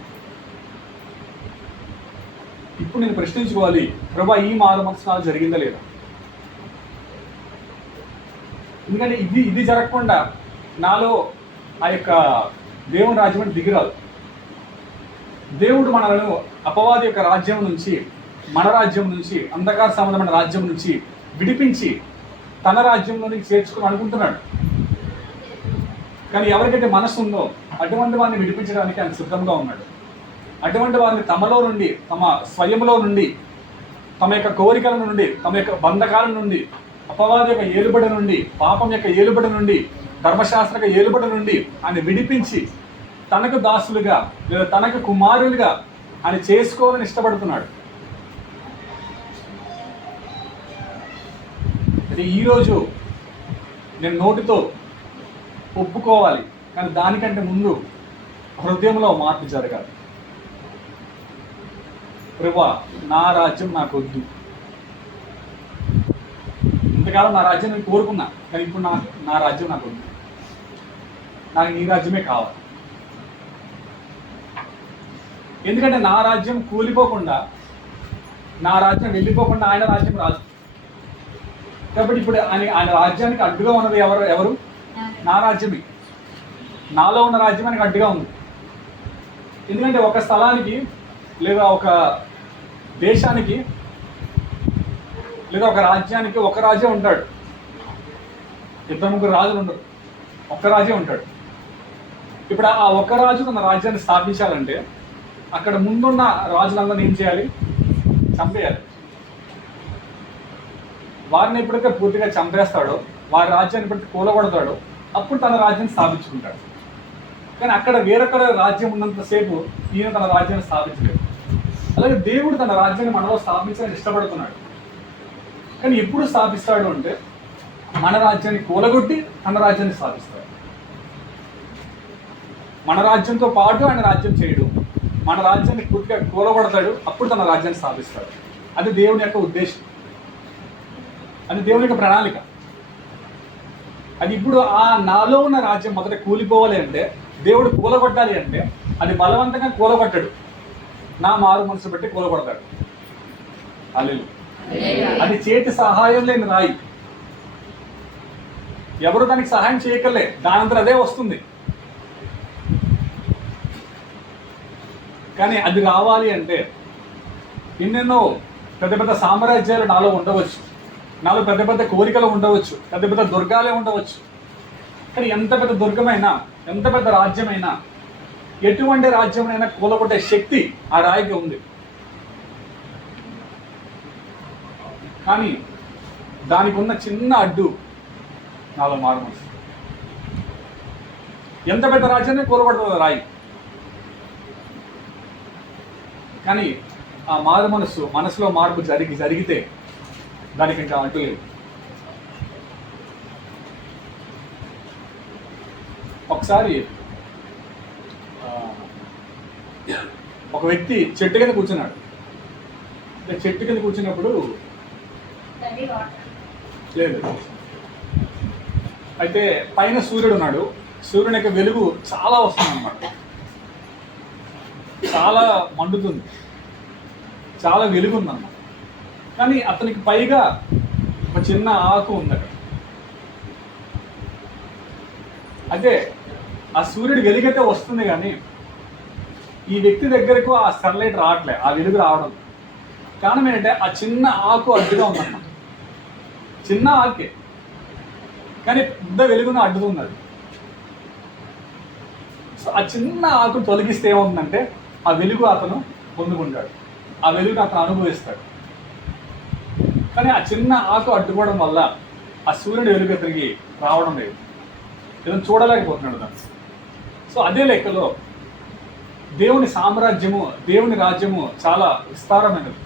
ఇప్పుడు నేను ప్రశ్నించుకోవాలి, ప్రభా ఈ మారు మనసు నాకు జరిగిందా లేదా? ఎందుకంటే ఇది జరగకుండా నాలో ఆ యొక్క దేవుని రాజ్యం దిగిరాదు. దేవుడు మనలను అపవాది యొక్క రాజ్యం నుంచి, మన రాజ్యం నుంచి, అంధకార సంబంధమైన రాజ్యం నుంచి విడిపించి తన రాజ్యంలోనికి చేర్చుకుని అనుకుంటున్నాడు. కానీ ఎవరికైతే మనసు ఉందో అటువంటి వారిని విడిపించడానికి ఆయన సిద్ధంగా ఉన్నాడు. అటువంటి వారిని తమలో నుండి, తమ స్వయంలో నుండి, తమ యొక్క కోరికల నుండి, తమ యొక్క బంధకాల నుండి, అపవాది యొక్క ఏలుబడి నుండి, పాపం యొక్క ఏలుబడి నుండి, ధర్మశాస్త్ర యొక్క ఏలుబడి నుండి ఆయన విడిపించి తనకు దాసులుగా లేదా తనకు కుమారులుగా ఆయన చేసుకోవాలని ఇష్టపడుతున్నాడు. అయితే ఈరోజు నేను నోటితో ఒప్పుకోవాలి, కానీ దానికంటే ముందు హృదయంలో మార్పు జరగాలి. ప్రభువా నా రాజ్యం నాకు వద్దు, ఇంతకాలం నా రాజ్యం నేను కోరుకున్నా, కానీ ఇప్పుడు నా రాజ్యం నాకు వద్దు, నాకు నీ రాజ్యమే కావాలి. ఎందుకంటే నా రాజ్యం కూలిపోకుండా, నా రాజ్యం వెళ్ళిపోకుండా ఆయన రాజ్యం రాదు. కాబట్టి ఇప్పుడు ఆయన రాజ్యానికి అడ్డుగా ఉన్నది ఎవరు? నా రాజ్యమే. నాలో ఉన్న రాజ్యం ఆయనకు అడ్డుగా ఉంది. ఎందుకంటే ఒక స్థలానికి లేదా ఒక దేశానికి లేదా ఒక రాజ్యానికి ఒక రాజే ఉంటాడు, ఇద్దరు ముగ్గురు రాజులు ఉండరు, ఒక్క రాజే ఉంటాడు. ఇప్పుడు ఆ ఒక్క రాజు తన రాజ్యాన్ని స్థాపించాలంటే అక్కడ ముందున్న రాజులందరినీ ఏం చేయాలి? చంపేయాలి. వారిని ఎప్పుడైతే పూర్తిగా చంపేస్తాడో, వారి రాజ్యాన్ని ఎప్పుడైతే కూలగొడతాడో అప్పుడు తన రాజ్యాన్ని స్థాపించుకుంటాడు. కానీ అక్కడ వేరొకరు రాజ్యం ఉన్నంతసేపు ఈయన తన రాజ్యాన్ని స్థాపించలేదు. అలాగే దేవుడు తన రాజ్యాన్ని మనలో స్థాపించాలని ఇష్టపడుతున్నాడు. కానీ ఎప్పుడు స్థాపిస్తాడు అంటే మన రాజ్యాన్ని కూలగొట్టి తన రాజ్యాన్ని స్థాపిస్తాడు. మన రాజ్యంతో పాటు ఆయన రాజ్యం చేయడు, మన రాజ్యాన్ని పూర్తిగా కూలగొడతాడు, అప్పుడు తన రాజ్యాన్ని స్థాపిస్తాడు. అది దేవుని యొక్క ఉద్దేశం, అది దేవుని యొక్క ప్రణాళిక. అది ఇప్పుడు ఆ నాలో ఉన్న రాజ్యం మొదట కూలిపోవాలి అంటే, దేవుడు కూలగొట్టాలి అంటే అది బలవంతంగా కూలగొట్టాడు, నా మారు మనసు బట్టి కూలగొడతాడు. హల్లెలూయా. అది చేతి సహాయం లేని రాయి, ఎవరు దానికి సహాయం చేయకలే, దానంతా అదే వస్తుంది. కానీ అది రావాలి అంటే ఎన్నెన్నో పెద్ద పెద్ద సామ్రాజ్యాలు నాలో ఉండవచ్చు, నాలో పెద్ద పెద్ద కోరికలు ఉండవచ్చు, పెద్ద పెద్ద దుర్గాలే ఉండవచ్చు. కానీ ఎంత పెద్ద దుర్గమైనా, ఎంత పెద్ద రాజ్యమైనా, ఎటువంటి రాజ్యమైనా కూలగొట్టే శక్తి ఆ రాయికి ఉంది. కానీ దానికి ఉన్న చిన్న అడ్డు నాలో మారు మనసు. ఎంత పెద్ద రాజ్యాన్ని కూలగొడుతుంది రాయి, కానీ ఆ మారు మనసులో మార్పు జరిగితే దానికి ఇంకా అడ్డు లేదు. ఒకసారి ఒక వ్యక్తి చెట్టు కింద కూర్చున్నాడు. చెట్టు కింద కూర్చున్నప్పుడు లేదు, అయితే పైన సూర్యుడు ఉన్నాడు. సూర్యుని యొక్క వెలుగు చాలా వస్తుంది అన్నమాట, చాలా మండుతుంది, చాలా వెలుగు ఉందన్నమాట. కానీ అతనికి పైగా ఒక చిన్న ఆకు ఉంది అక్కడ. అయితే ఆ సూర్యుడి వెలుగైతే వస్తుంది, కానీ ఈ వ్యక్తి దగ్గరకు ఆ సన్లైట్ రావట్లే, ఆ వెలుగు రావడం. కారణం ఏంటంటే ఆ చిన్న ఆకు అడ్డుగా ఉందన్నమాట. చిన్న ఆకే, కానీ పెద్ద వెలుగును అడ్డుతుంది అది. సో ఆ చిన్న ఆకును తొలగిస్తే ఏమవుతుందంటే ఆ వెలుగు అతను పొందుకుంటాడు, ఆ వెలుగును అతను అనుభవిస్తాడు. కానీ ఆ చిన్న ఆకు అడ్డుకోవడం వల్ల ఆ సూర్యుడి వెలుగు అతనికి రావడం లేదు, ఇతను చూడలేకపోతున్నాడు దాన్ని. సో అదే లెక్కలో దేవుని సామ్రాజ్యము, దేవుని రాజ్యము చాలా విస్తారమైనది,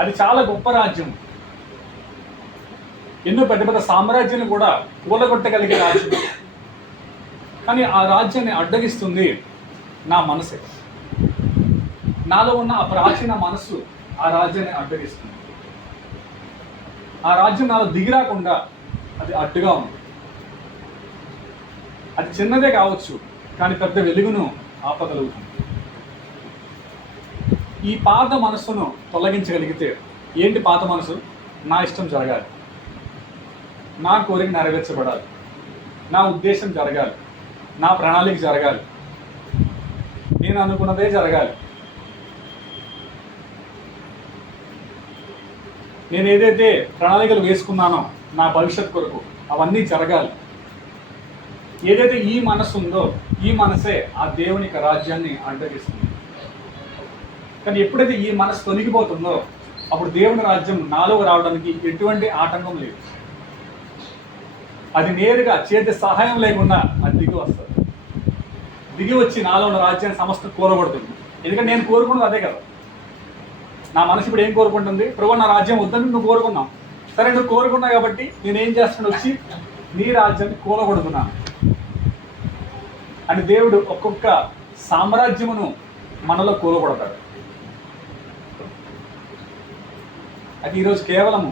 అది చాలా గొప్ప రాజ్యం. ఎన్నో పెద్ద పెద్ద సామ్రాజ్యాన్ని కూడా కూలగొట్టగలిగే రాజ్యం. కానీ ఆ రాజ్యాన్ని అడ్డగిస్తుంది నా మనసే. నాలో ఉన్న ఆ ప్రాచీన మనస్సు ఆ రాజ్యాన్ని అడ్డగిస్తుంది. ఆ రాజ్యం నాలో దిగిరాకుండా అది అడ్డుగా ఉంది. అది చిన్నదే కావచ్చు, కానీ పెద్ద వెలుగును ఆపగలుగుతుంది. ఈ పాత మనస్సును తొలగించగలిగితే, ఏంటి పాత మనసు? నా ఇష్టం జరగాలి, నా కోరిక నెరవేర్చబడాలి, నా ఉద్దేశం జరగాలి, నా ప్రణాళిక జరగాలి, నేను అనుకున్నదే జరగాలి, నేను ఏదైతే ప్రణాళికలు వేసుకున్నానో నా భవిష్యత్ కొరకు అవన్నీ జరగాలి. ఏదైతే ఈ మనసు ఉందో ఈ మనసే ఆ దేవుని యొక్క రాజ్యాన్ని అడ్డగిస్తుంది. కానీ ఎప్పుడైతే ఈ మనసు తొలగిపోతుందో అప్పుడు దేవుని రాజ్యం నాలో రావడానికి ఎటువంటి ఆటంకం లేదు. అది నేరుగా చేతి సహాయం లేకుండా అది దిగి వస్తుంది. దిగి వచ్చి నాలో ఉన్న రాజ్యాన్ని సమస్త కూలగొడుతుంది. ఎందుకంటే నేను కోరుకున్నది అదే కదా. నా మనసు ఇప్పుడు ఏం కోరుకుంటుంది? ప్రభు నా రాజ్యం వద్దని నువ్వు కోరుకున్నావు, సరే నువ్వు కోరుకున్నావు కాబట్టి నేనేం చేస్తున్నాను, వచ్చి నీ రాజ్యాన్ని కూలగొడుతున్నాను అని దేవుడు ఒక్కొక్క సామ్రాజ్యమును మనలో కూలగొడతాడు. అది ఈరోజు కేవలము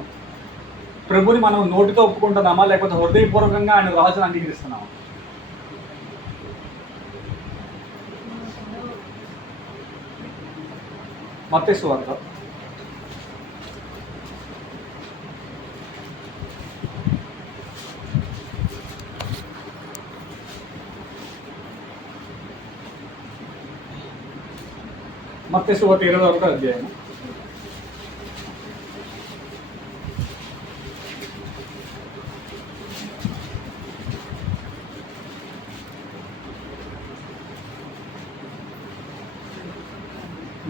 ప్రభుని మనం నోటితో ఒప్పుకుంటున్నామా, లేకపోతే హృదయపూర్వకంగా ఆయన రాజును అంగీకరిస్తున్నామా? మత్తయి సువార్త 21వ అధ్యాయం.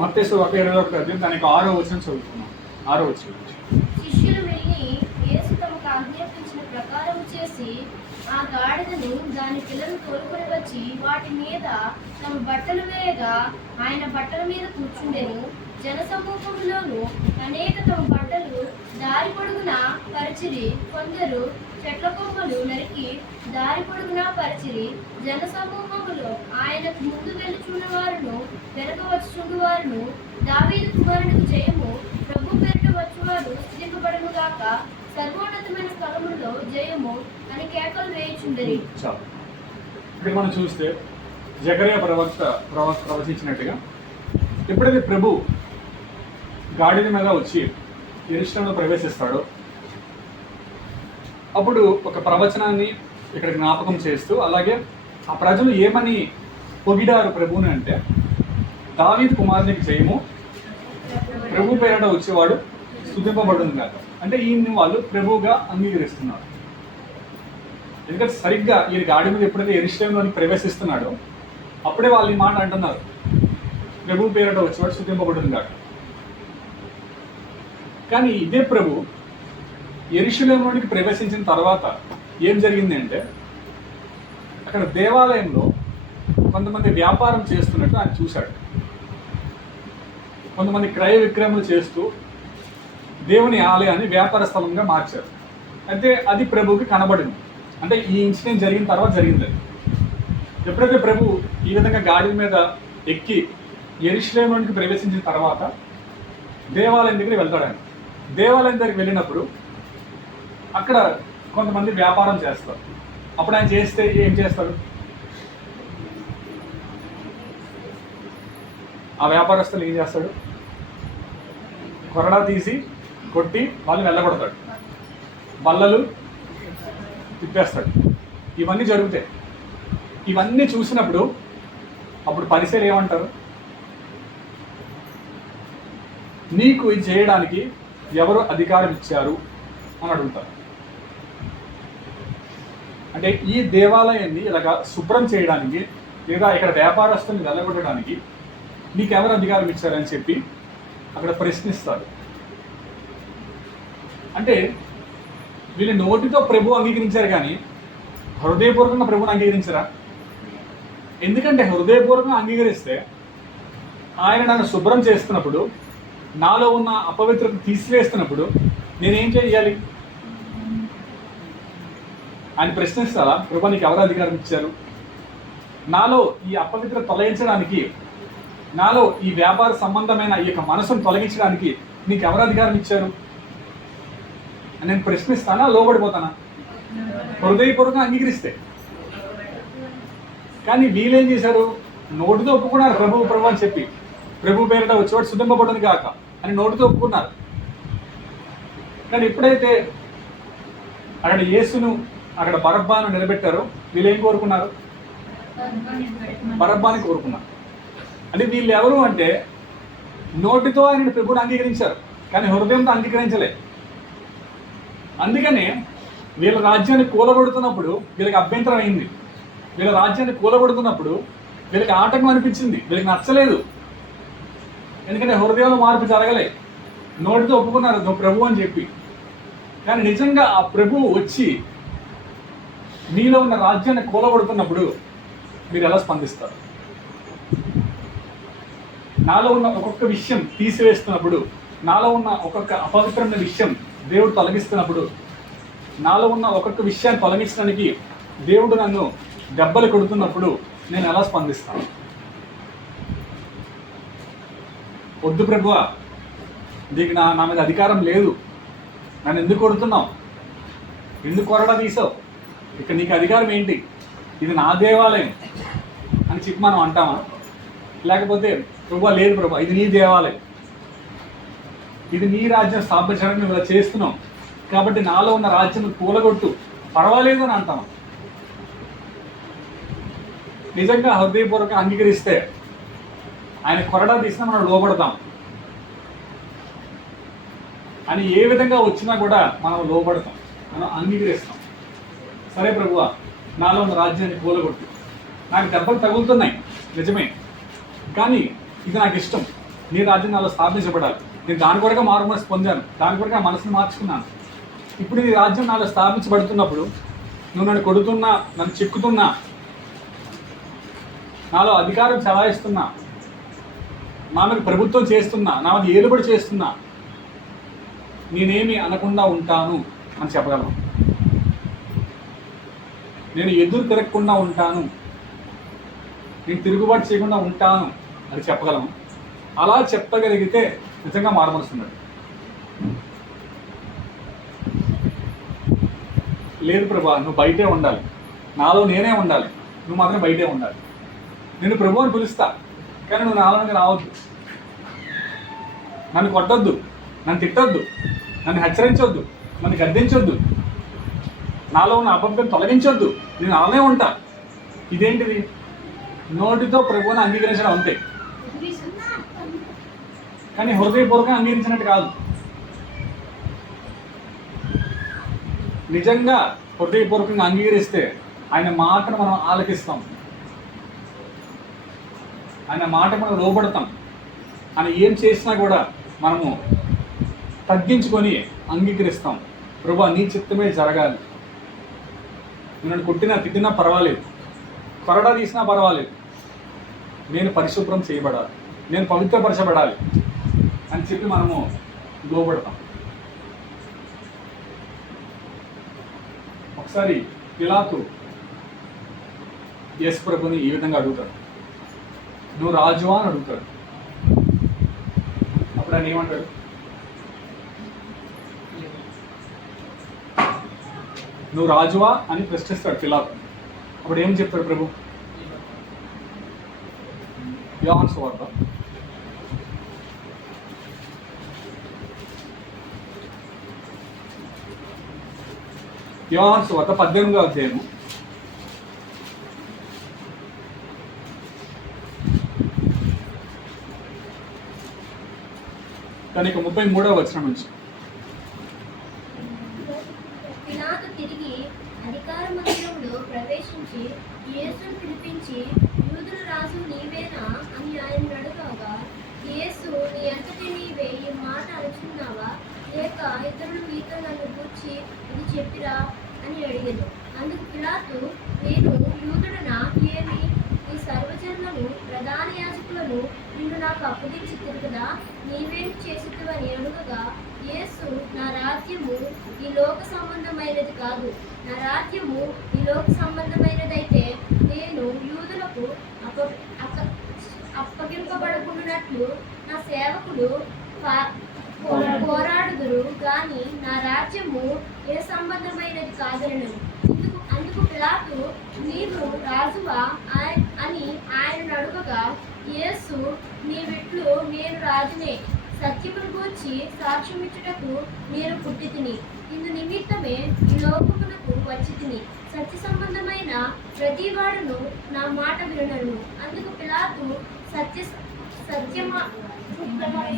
మత్తయి 21వ అధ్యాయం దానికి 6వ వచనం చదువుతున్నాం. 6వ వచనం. శిష్యులు వెళ్ళి యేసు తమకు ఆజ్ఞాపించిన ప్రకారం చేసి ఆ గాడిదను దాని పిల్లలు తోలుకొని వచ్చి వాటి మీద తమ బట్టలు వేయగా ఆయన బట్టల మీద కూర్చుండెను. జనసమూహంలోను అనేక తమ బట్టలు దారి పొడుగున పరిచిరి. కొందరు చెట్ల కొమ్మలు నరికి దారి పొడుగున పరిచిరి. జన సమూహములో ఆయనకు ముందు వెళ్ళుచున్న వారును వెనక వచ్చుచుండు వారును, దావీదు కుమారునికి జయము, ప్రభు పేరిట వచ్చువాడు స్థితింపబడును గాక, సర్వోన్నతమైన స్థలములో జయము అని కేకలు వేయుచుండరి. చాలు. ఇక్కడ మనం చూస్తే జకరియా ప్రవచించినట్టుగా ఎప్పుడైతే ప్రభు గాడిద మీద వచ్చి యెరూషలేములో ప్రవేశిస్తాడో అప్పుడు ఒక ప్రవచనాన్ని ఇక్కడ జ్ఞాపకం చేస్తూ, అలాగే ఆ ప్రజలు ఏమని పొగిడారు ప్రభువుని అంటే, దావీదు కుమారునికి జయము, ప్రభు పేరిట వచ్చేవాడు స్తుతింపబడును గాక. అంటే ఈయన్ని వాళ్ళు ప్రభువుగా అంగీకరిస్తున్నారు. ఎందుకంటే సరిగ్గా ఈయన గాడి మీద ఎప్పుడైతే యెరూషలేములోనికి ప్రవేశిస్తున్నాడో అప్పుడే వాళ్ళు ఈ మాట అంటున్నారు, ప్రభు పేరిట వచ్చేవాడు స్తుతింపబడును గాక. కానీ ఇదే ప్రభు యెరూషలేములోనికి ప్రవేశించిన తర్వాత ఏం జరిగింది అంటే, అక్కడ దేవాలయంలో కొంతమంది వ్యాపారం చేస్తున్నట్టు ఆయన చూశాడు. కొంతమంది క్రయ విక్రయములు చేస్తూ దేవుని ఆలయాన్ని వ్యాపార స్థలంగా మార్చారు. అయితే అది ప్రభువుకి కనబడింది. అంటే ఈ ఇన్సిడెంట్ జరిగిన తర్వాత జరిగింది. ఎప్పుడైతే ప్రభు ఈ విధంగా గాడి మీద ఎక్కి యెరూషలేములోనికి ప్రవేశించిన తర్వాత దేవాలయం దగ్గరికి వెళ్తాడు. ఆయన దేవాలయం దగ్గరికి వెళ్ళినప్పుడు అక్కడ కొంతమంది వ్యాపారం చేస్తారు. అప్పుడు ఆయన చేస్తే ఏం చేస్తాడు? ఆ వ్యాపారస్తులు ఏం చేస్తాడు? కొరడా తీసి కొట్టి వాళ్ళని వెళ్ళగొడతాడు, బల్లలు తిప్పేస్తాడు. ఇవన్నీ జరుగుతాయి. ఇవన్నీ చూసినప్పుడు అప్పుడు పరిసయ్యులు ఏమంటారు? నీకు ఇది చేయడానికి ఎవరు అధికారం ఇచ్చారు అని అడుగుతారు. అంటే ఈ దేవాలయాన్ని ఇలాగా శుభ్రం చేయడానికి లేదా ఇక్కడ వ్యాపారస్తుల్ని వెళ్ళగొట్టడానికి నీకెవరు అధికారం ఇచ్చారని చెప్పి అక్కడ ప్రశ్నిస్తారు. అంటే వీళ్ళు నోటితో ప్రభు అంగీకరించారు కానీ హృదయపూర్వకంగా ప్రభుని అంగీకరించరా? ఎందుకంటే హృదయపూర్వకంగా అంగీకరిస్తే ఆయన నన్ను శుభ్రం చేస్తున్నప్పుడు, నాలో ఉన్న అపవిత్రత తీసివేస్తున్నప్పుడు నేనేం చేయాలి? ఆయన ప్రశ్నిస్తారా, ప్రభు నీకు ఎవరు అధికారం ఇచ్చారు? నాలో ఈ అపవిత్రత తొలగించడానికి, నాలో ఈ వ్యాపార సంబంధమైన ఈ యొక్క మనసును తొలగించడానికి నీకు ఎవరు అధికారం ఇచ్చారు అని నేను ప్రశ్నిస్తానా? లోబడిపోతానా? హృదయపూర్వకంగా అంగీకరిస్తే. కానీ వీళ్ళేం చేశారు? నోటితో ఒప్పుకున్నారు ప్రభు ప్రభు అని చెప్పి, ప్రభు పేరిట వచ్చేవాడు స్తుతింపబడును గాక అని నోటితో ఒప్పుకున్నారు. కానీ ఎప్పుడైతే అక్కడ యేసును అక్కడ బరబ్బాను నిలబెట్టారో వీళ్ళు ఏం కోరుకున్నారు? బరబ్బాని కోరుకున్నారు. అంటే వీళ్ళు ఎవరు అంటే నోటితో ఆయన ప్రభుని అంగీకరించారు కానీ హృదయంతో అంగీకరించలే. అందుకనే వీళ్ళ రాజ్యాన్ని కూలగొడుతున్నప్పుడు వీళ్ళకి అభ్యంతరం అయింది. వీళ్ళ రాజ్యాన్ని కూలగొడుతున్నప్పుడు వీళ్ళకి ఆటంకం అనిపించింది, వీళ్ళకి నచ్చలేదు. ఎందుకంటే హృదయంలో మార్పు జరగలే. నోటితో ఒప్పుకున్నారు నువ్వు ప్రభు అని చెప్పి. కానీ నిజంగా ఆ ప్రభువు వచ్చి మీలో ఉన్న రాజ్యాన్ని కూలగొడుతున్నప్పుడు మీరు ఎలా స్పందిస్తారు? నాలో ఉన్న ఒక్కొక్క విషయం తీసివేస్తున్నప్పుడు, నాలో ఉన్న ఒక్కొక్క అపవిత్రమైన విషయం దేవుడు తొలగిస్తున్నప్పుడు, నాలో ఉన్న ఒక్కొక్క విషయాన్ని తొలగించడానికి దేవుడు నన్ను దెబ్బలు కొడుతున్నప్పుడు నేను ఎలా స్పందిస్తాను? వద్దు ప్రభువా, దీనికి నా మీద అధికారం లేదు, నన్ను ఎందుకు కొడుతున్నావు, ఎందుకు కొరడా తీసావు, ఇక నీకు అధికారం ఏంటి, ఇది నా దేవాలయం అని చెప్పి మనం అంటామా? లేకపోతే ప్రభువా లేదు ప్రభువా, ఇది నీ దేవాలయం, ఇది నీ రాజ్యం స్థాపించడానికి నువ్వు ఇలా చేస్తున్నావు కాబట్టి నాలో ఉన్న రాజ్యం కూలగొట్టు, పర్వాలేదు అని అంటామా? నిజంగా హృదయపూర్వకంగా అంగీకరిస్తే ఆయన కొరడా తీసినా మనం లోబడతాం. అని ఏ విధంగా వచ్చినా కూడా మనం లోబడతాం, మనం అంగీకరిస్తాం. సరే ప్రభువా, నాలో ఉన్న రాజ్యాన్ని కూలగొట్టు, నాకు దెబ్బలు తగులుతున్నాయి నిజమే, కానీ ఇది నాకు ఇష్టం, నీ రాజ్యం నాలో స్థాపించబడాలి, నేను దాని కొరగా మారు మనసు పొందాను, దాని కొరగా మనసుని మార్చుకున్నాను. ఇప్పుడు నీ రాజ్యం నాలో స్థాపించబడుతున్నప్పుడు నువ్వు నన్ను కొడుతున్నా, నన్ను చిక్కుతున్నా, నాలో అధికారం చలాయిస్తున్నా, నా మీద ప్రభుత్వం చేస్తున్నా, నా మీద ఏలుబడి చేస్తున్నా, నేనేమి అనకుండా ఉంటాను అని చెప్పగలను. నేను ఎదురు తిరగకుండా ఉంటాను, నేను తిరుగుబాటు చేయకుండా ఉంటాను అని చెప్పగలను. అలా చెప్పగలిగితే నిజంగా మారమలుస్తున్నాడు. లేదు ప్రభా, నువ్వు బయటే ఉండాలి, నాలో నేనే ఉండాలి, నువ్వు మాత్రం బయటే ఉండాలి. నేను ప్రభు అని పిలుస్తా, కానీ నువ్వు నాలోనికి రావద్దు. నన్ను కొట్టొద్దు, నన్ను తిట్టొద్దు, నన్ను హెచ్చరించొద్దు, నన్ను గద్దించొద్దు, నాలో ఉన్న అబద్ధం తొలగించొద్దు, నేను అలానే ఉంటా. ఇదేంటిది? నోటితో ప్రభువుని అంగీకరించడం అంతే, కానీ హృదయపూర్వకంగా అంగీకరించినట్టు కాదు. నిజంగా హృదయపూర్వకంగా అంగీకరిస్తే ఆయన మాటను మనం ఆలకిస్తాం, ఆయన మాట మనం లోబడతాం. ఆయన ఏం చేసినా కూడా మనము తగ్గించుకొని అంగీకరిస్తాం. ప్రభా, నీ చిత్తమే జరగాలి. నన్ను కొట్టినా తిట్టినా పర్వాలేదు, కొరడా తీసినా పర్వాలేదు, నేను పరిశుభ్రం చేయబడాలి, నేను పవిత్రపరచబడాలి అని చెప్పి మనము లోబడతాం. ఒకసారి పిలాతు యేసు ప్రభుని ఈ విధంగా అడుగుతాడు, నువ్వు రాజువా అని అడుగుతాడు. అప్పుడు ఆయన ఏమంటాడు? నువ్వు రాజువా అని ప్రశ్నిస్తాడు పిలాతు. అప్పుడు ఏం చెప్తాడు ప్రభు? యోహాను సువార్త 18వ అధ్యాయము 33వ వచనం నుంచి. పిలాతు తిరిగి అధికార మందిరంలో ప్రవేశించి యేసును పిలిపించి, యూదుల రాజు నీవేనా అని ఆయన అడగగా, యేసు, నీ అంతటి నీవే ఈ మాట అనుచున్నావా, లేక ఇతరులు మీతో నన్ను గూర్చి ఇది చెప్పిరా అని అడిగాను. అందుకు పిలాతు, నేను యూదుడనా, ఏమి ఈ సర్వజనులను ప్రధాన యాజకులను నిన్ను నాకు అప్పగించి తిరుగుదా, నీవేమి చేసిద్దువని అడుగగా, యేసు, నా రాజ్యము ఈ లోక సంబంధమైనది కాదు. నా రాజ్యము ఈ లోక సంబంధమైనదైతే నేను యూదులకు అప్పగింపబడకుండానట్లు నా సేవకులు పోరాడుదురు, కానీ నా రాజ్యము ఏ సంబంధమైనది కాదనను. అందుకు పిలాతు, నీవు రాజువా అని ఆయన అడుగగా, యేసు, నీవిట్లు నేను రాజునే, సత్యమును గూర్చి సాక్ష్యమిచ్చుటకు నేను పుట్టి తిని, ఇందు నిమిత్తమే ఈ లోకమునకు వచ్చి తిని, సత్య సంబంధమైన ప్రతివాడును నా మాట వినను. అందుకు పిలాతు,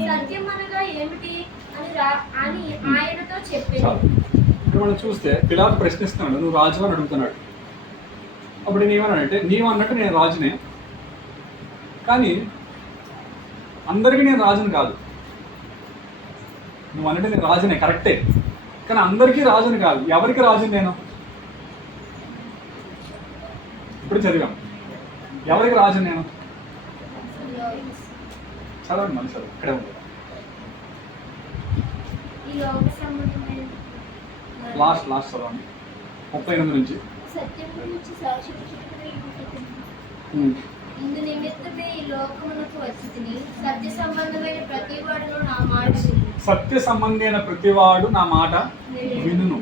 సత్యమనగా ఏమిటి అని ఆయనతో చెప్పాడు. ఇక్కడ మనం చూస్తే పిలాతు ప్రశ్నిస్తున్నాడు, నువ్వు రాజు అని అడుగుతున్నాడు. అప్పుడు నేనేమన్నానంటే, నీవు అన్నట్టు నేను రాజునే, కానీ అందరికీ నేను రాజుని కాదు. నువ్వు అన్నట్టు నేను రాజునే, కరెక్టే, కానీ అందరికీ రాజుని కాదు. ఎవరికి రాజుని నేను? ఇప్పుడు చదివాం, ఎవరికి రాజు నేను? చదవండి, మళ్ళీ చదువు, ఇక్కడే ఉంది. లాస్ట్ చదవండి, 38 నుంచి. సత్యం గురించి సాక్ష్యమిచ్చుటకు ఇందు నిమిత్తమే ఈ లోకమునకు వచ్చి తిని, సత్య సంబంధమైన ప్రతివాడును నా మాట వినును. సత్య సంబంధమైన ప్రతివాడు నా మాట వినును.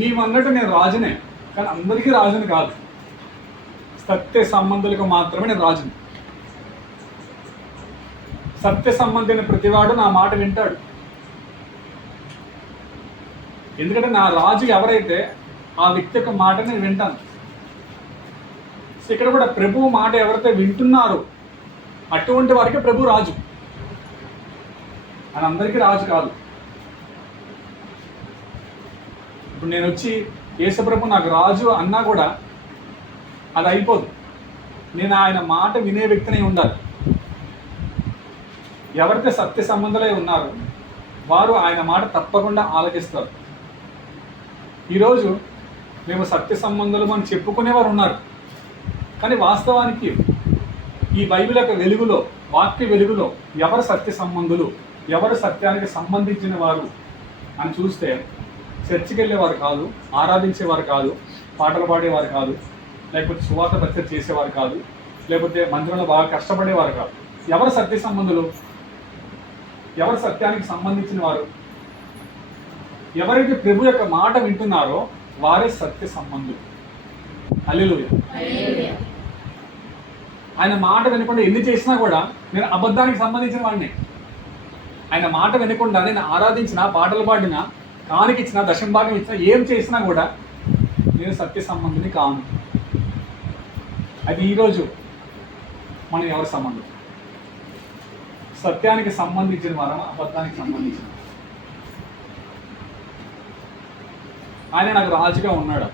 నీవన్నట్టు నేను రాజునే, కానీ అందరికీ రాజుని కాదు. సత్య సంబంధులకు మాత్రమే నేను రాజుని. సత్య సంబంధమైన ప్రతివాడు నా మాట వింటాడు. ఎందుకంటే నా రాజు ఎవరైతే ఆ వ్యక్తి యొక్క మాట నేను వింటాను. ఇక్కడ కూడా ప్రభువు మాట ఎవరైతే వింటున్నారో అటువంటి వారికి ప్రభు రాజు. అని అందరికీ రాజు కాదు. ఇప్పుడు నేను వచ్చి యేసుప్రభు నాకు రాజు అన్నా కూడా అది అయిపోదు. నేను ఆయన మాట వినే వ్యక్తిని ఉండాలి. ఎవరైతే సత్య సంబంధులై ఉన్నారో వారు ఆయన మాట తప్పకుండా ఆలకిస్తారు. ఈరోజు మేము సత్య సంబంధులు అని చెప్పుకునేవారు ఉన్నారు, కానీ వాస్తవానికి ఈ బైబిల్ యొక్క వెలుగులో, వాక్య వెలుగులో ఎవరు సత్య సంబంధులు ఎవరు సత్యానికి సంబంధించిన వారు అని చూస్తే చర్చికి వెళ్ళేవారు కాదు, ఆరాధించేవారు కాదు, పాటలు పాడేవారు కాదు, లేకపోతే సువార్త పరిచయం చేసేవారు కాదు, లేకపోతే మందిరంలో బాగా కష్టపడేవారు కాదు. ఎవరు సత్య సంబంధులు? ఎవరు సత్యానికి సంబంధించిన వారు? ఎవరైతే ప్రభు యొక్క మాట వింటున్నారో వారే సత్య సంబంధులు. హల్లెలూయా. ఆయన మాట వినకుండా ఎన్ని చేసినా కూడా నేను అబద్ధానికి సంబంధించిన వాడిని. ఆయన మాట వినకుండా నేను ఆరాధించిన, పాటలు పాడినా, కానికిచ్చిన, దశంభాగం ఇచ్చిన, ఏం చేసినా కూడా నేను సత్య సంబంధిని కాను. అది ఈరోజు మనం ఎవరి సంబంధం? సత్యానికి సంబంధించిన వారా, అబద్ధానికి సంబంధించిన? ఆయన నాకు రాజుగా ఉన్నాడు.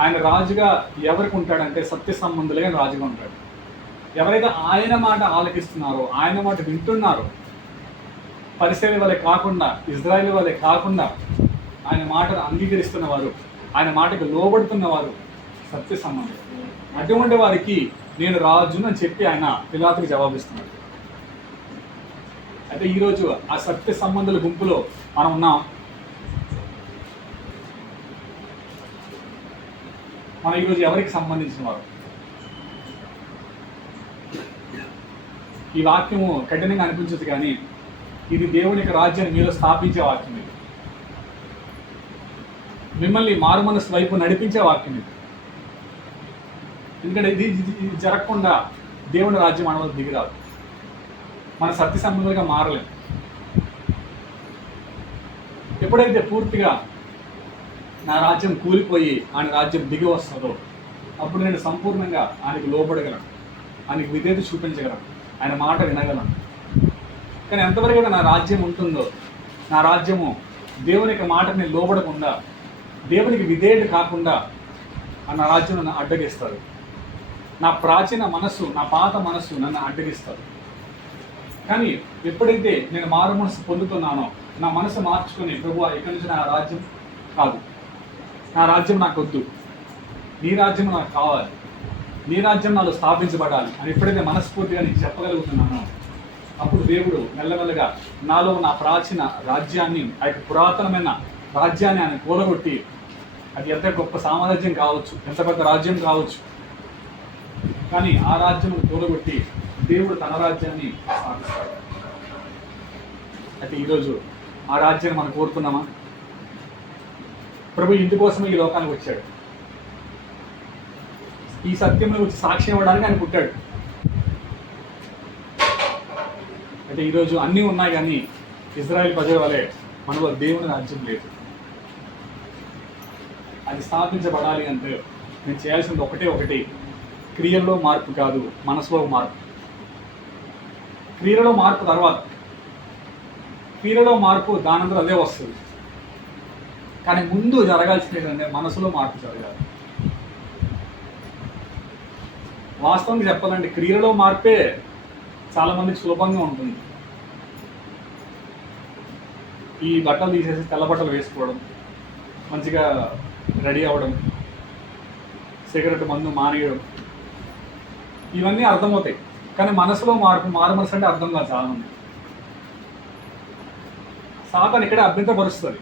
ఆయన రాజుగా ఎవరికి ఉంటాడంటే సత్య సంబంధులుగా రాజుగా ఉంటాడు. ఎవరైతే ఆయన మాట ఆలకిస్తున్నారో, ఆయన మాట వింటున్నారో, పరిసర వలె కాకుండా, ఇజ్రాయేల్ వలె కాకుండా ఆయన మాటను అంగీకరిస్తున్నవారు, ఆయన మాటకు లోబడుతున్నవారు సత్య సంబంధులు. అటువంటి వారికి నేను రాజును అని చెప్పి ఆయన పిలాతుకి జవాబిస్తున్నాడు. అయితే ఈరోజు ఆ సత్య సంబంధుల గుంపులో మనం ఉన్నాం. మనం ఈరోజు ఎవరికి సంబంధించిన వారు? ఈ వాక్యము కఠినంగా అనిపించదు, కానీ ఇది దేవుని యొక్క రాజ్యాన్ని మీలో స్థాపించే వాక్యం. ఇది మిమ్మల్ని మారు మనసు వైపు నడిపించే వాక్యం. ఇది ఎందుకంటే ఇది జరగకుండా దేవుని రాజ్యం మనలో దిగిరాదు. మన సత్య సంబంధులుగా మారలేం. ఎప్పుడైతే పూర్తిగా నా రాజ్యం కూలిపోయి ఆయన రాజ్యం దిగి వస్తుందో అప్పుడు నేను సంపూర్ణంగా ఆయనకు లోబడగలను, ఆయనకు విధేయత చూపించగలను, ఆయన మాట వినగలను. కానీ ఎంతవరకు నా రాజ్యం ఉంటుందో, నా రాజ్యము దేవుని యొక్క మాటని లోబడకుండా, దేవునికి విధేయత కాకుండా నా రాజ్యం నన్ను అడ్డగిస్తారు. నా ప్రాచీన మనస్సు, నా పాత మనస్సు నన్ను అడ్డగిస్తారు. కానీ ఎప్పుడైతే నేను మారు మనసు పొందుతున్నానో, నా మనసు మార్చుకొని ప్రభువా ఇక్కడి నుంచి నా రాజ్యం కాదు, నా రాజ్యం నాకు వద్దు, నీ రాజ్యం నాకు కావాలి, నీ రాజ్యం నాలో స్థాపించబడాలి అని ఎప్పుడైతే మనస్ఫూర్తిగా నేను చెప్పగలుగుతున్నానో అప్పుడు దేవుడు మెల్లమెల్లగా నాలో నా ప్రాచీన రాజ్యాన్ని, ఆ యొక్క పురాతనమైన రాజ్యాన్ని ఆయన కూలగొట్టి, అది ఎంత గొప్ప సామ్రాజ్యం కావచ్చు, ఎంత పెద్ద రాజ్యం కావచ్చు, కానీ ఆ రాజ్యం కూలగొట్టి దేవుడు తన రాజ్యాన్ని స్థాపిస్తాడు. అయితే ఈరోజు ఆ రాజ్యాన్ని మనం కోరుతున్నామా? ప్రభు ఇందుకోసమే ఈ లోకానికి వచ్చాడు. ఈ సత్యంలో వచ్చి సాక్ష్యం ఇవ్వడానికి ఆయన పుట్టాడు. అయితే ఈరోజు అన్నీ ఉన్నాయి, కానీ ఇజ్రాయెల్ ప్రజల వలె మనలో దేవుని రాజ్యం లేదు. అది స్థాపించబడాలి అంటే నేను చేయాల్సింది ఒకటి, క్రియల్లో మార్పు కాదు, మనసులో మార్పు. క్రియలో మార్పు తర్వాత, క్రియలో మార్పు దానంతా అదే వస్తుంది. కానీ ముందు జరగాల్సింది ఏంటంటే మనసులో మార్పు జరగాలి. వాస్తవంగా చెప్పాలంటే క్రియలో మార్పే చాలా మందికి సులభంగా ఉంటుంది. ఈ బట్టలు తీసేసి తెల్ల బట్టలు వేసుకోవడం, మంచిగా రెడీ అవ్వడం, సిగరెట్ మందు మానేయడం, ఇవన్నీ అర్థమవుతాయి. కానీ మనసులో మార్పు, మారు మనసు అంటే అర్థం కాదు చాలా మంది. సాతాను ఇక్కడే అభ్యంతరపరుస్తుంది.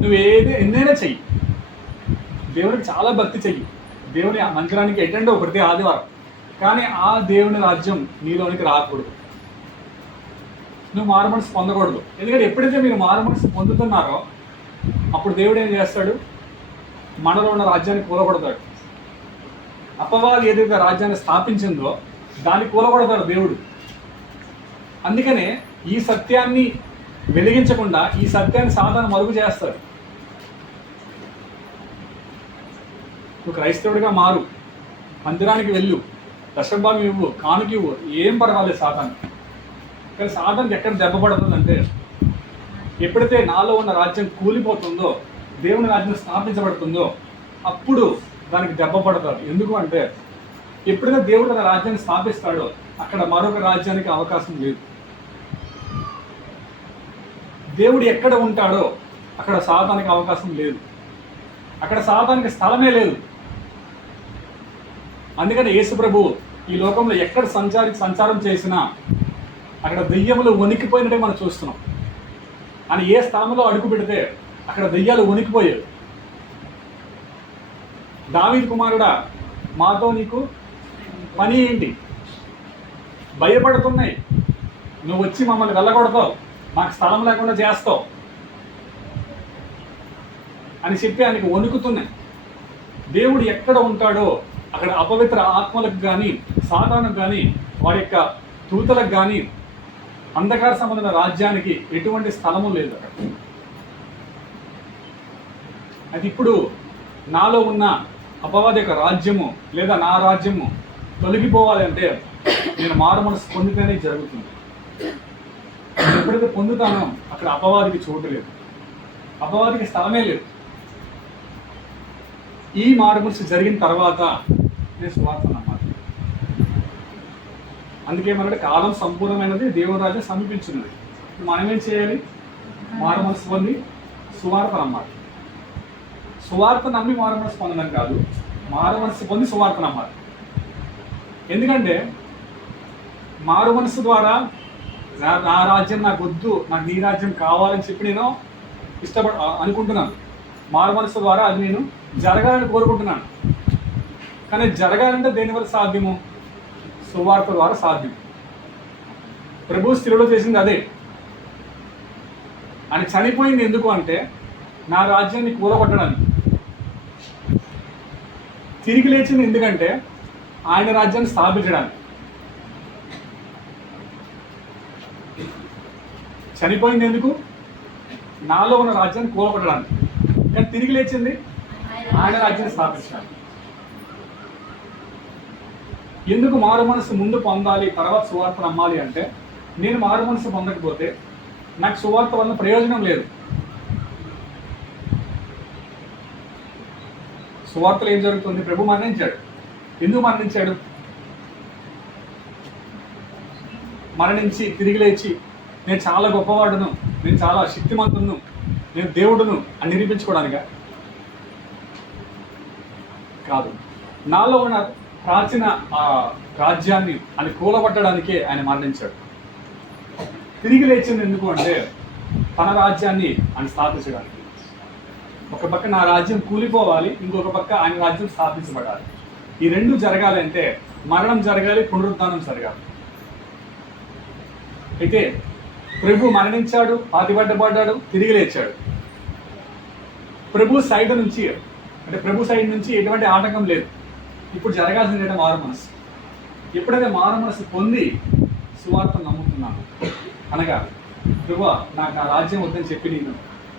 నువ్వు ఎన్నైనా చెయ్యి, దేవునికి చాలా భక్తి చెయ్యి, దేవుని మందిరానికి అటెండ్ ప్రతి ఆదివారం, కానీ ఆ దేవుని రాజ్యం నీలోనికి రాకూడదు. నువ్వు మారు మనసు పొందకూడదు. ఎందుకంటే ఎప్పుడైతే మీరు మారు మనసు పొందుతున్నారో అప్పుడు దేవుడు ఏం చేస్తాడు? మనలో ఉన్న రాజ్యాన్ని కూలగొడతాడు. అపవాది ఏదైతే రాజ్యాన్ని స్థాపించిందో దాన్ని కూలగొడతాడు దేవుడు. అందుకనే ఈ సత్యాన్ని వెలిగించకుండా ఈ సత్యాన్ని సాతాను మరుగు చేస్తాడు. నువ్వు క్రైస్తవుడిగా మారు, మందిరానికి వెళ్ళు, దశభాగం ఇవ్వు, కానుక ఇవ్వు, ఏం పర్వాలేదు సాతాను. కానీ సాతానికి ఎక్కడ దెబ్బ పడుతుందంటే ఎప్పుడైతే నాలో ఉన్న రాజ్యం కూలిపోతుందో, దేవుని రాజ్యం స్థాపించబడుతుందో అప్పుడు దానికి దెబ్బ పడతాడు. ఎందుకు అంటే ఎప్పుడైతే దేవుడు తన రాజ్యాన్ని స్థాపిస్తాడో అక్కడ మరొక రాజ్యానికి అవకాశం లేదు. దేవుడు ఎక్కడ ఉంటాడో అక్కడ సాతానికి అవకాశం లేదు, అక్కడ సాతానికి స్థలమే లేదు. అందుకని యేసు ప్రభు ఈ లోకంలో ఎక్కడ సంచారం చేసినా అక్కడ దెయ్యములు వణికిపోయినట్టే మనం చూస్తున్నాం. అని ఏ స్థలంలో అడుగు పెడితే అక్కడ దెయ్యాలు వణికిపోయాయి. దావీదు కుమారుడా, మాతో నీకు పని ఏంటి? భయపడుతున్నాయి, నువ్వు వచ్చి మమ్మల్ని వెళ్ళగొడతావు, మాకు స్థలం లేకుండా చేస్తావు అని చెప్పి ఆయనకి వణుకుతున్నాయి. దేవుడు ఎక్కడ ఉంటాడో అక్కడ అపవిత్ర ఆత్మలకు కానీ, సాతానుకు కానీ, వారి యొక్క దూతలకు కానీ, అంధకార సంబంధమైన రాజ్యానికి ఎటువంటి స్థలము లేదు అక్కడ. అది ఇప్పుడు నాలో ఉన్న అపవాది యొక్క రాజ్యము లేదా నా రాజ్యము తొలగిపోవాలి అంటే నేను మారు మనసు పొందితేనే జరుగుతుంది. నేను ఎప్పుడైతే పొందుతానో అక్కడ అపవాదికి చోటు లేదు, అపవాదికి స్థలమే లేదు. ఈ మారు మనసు జరిగిన తర్వాత నేను సువార్త నమ్మాలి. అందుకే మనకి కాలం సంపూర్ణమైనది, దేవుని రాజ్యం సమీపించినది. మనం ఏం చేయాలి? మారు మనసు పొంది సువార్త నమ్మాలి. సువార్త నమ్మి మారు మనసు పొందడం కాదు, మారు మనసు పొంది సువార్త నమ్మాలి. ఎందుకంటే మారు మనసు ద్వారా నా రాజ్యం నాకు వద్దు, నాకు నీ రాజ్యం కావాలని చెప్పి నేను అనుకుంటున్నాను. మారు మనసు ద్వారా అది నేను జరగాలని కోరుకుంటున్నాను. కానీ జరగాలంటే దేనివల్ల సాధ్యము? సువార్త ద్వారా సాధ్యం. ప్రభు స్థితిలో చేసింది అదే. ఆయన చనిపోయింది ఎందుకు అంటే నా రాజ్యాన్ని కూలగొట్టడానికి. తిరిగి లేచింది ఎందుకంటే ఆయన రాజ్యాన్ని స్థాపించడానికి. చనిపోయింది ఎందుకు? నాలో ఉన్న రాజ్యాన్ని కూలగొట్టడానికి. కానీ తిరిగి లేచింది ఆయన రాజ్యాన్ని స్థాపించడానికి. ఎందుకు మారు మనసు ముందు పొందాలి, తర్వాత సువార్త నమ్మాలి అంటే నేను మారు మనసు పొందకపోతే నాకు సువార్త వల్ల ప్రయోజనం లేదు. సువార్తలో ఏం జరుగుతుంది? ప్రభు మరణించాడు. ఎందుకు మరణించాడు? మరణించి తిరిగి లేచి నేను చాలా గొప్పవాడును, నేను చాలా శక్తిమంతును, నేను దేవుడును అని నిరూపించుకోవడానికా? కాదు. నాలో ఉన్న ప్రాచీన రాజ్యాన్ని అని కూలగొట్టడానికే ఆయన మరణించాడు. తిరిగి లేచింది ఎందుకు అంటే తన రాజ్యాన్ని ఆయన స్థాపించడానికి. ఒక పక్క నా రాజ్యం కూలిపోవాలి, ఇంకొక పక్క ఆయన రాజ్యం స్థాపించబడాలి. ఈ రెండు జరగాలి అంటే మరణం జరగాలి, పునరుద్ధానం జరగాలి. అయితే ప్రభు మరణించాడు, పాతిపడ్డబడ్డాడు, తిరిగి లేచాడు. ప్రభు సైడ్ నుంచి ఎటువంటి ఆటంకం లేదు. ఇప్పుడు జరగాల్సింది మారు మనసు. ఎప్పుడైతే మారు మనసు పొంది సువార్త నమ్ముతున్నాను అనగా ప్రభువా నాకు నా రాజ్యం వద్దని చెప్పి నేను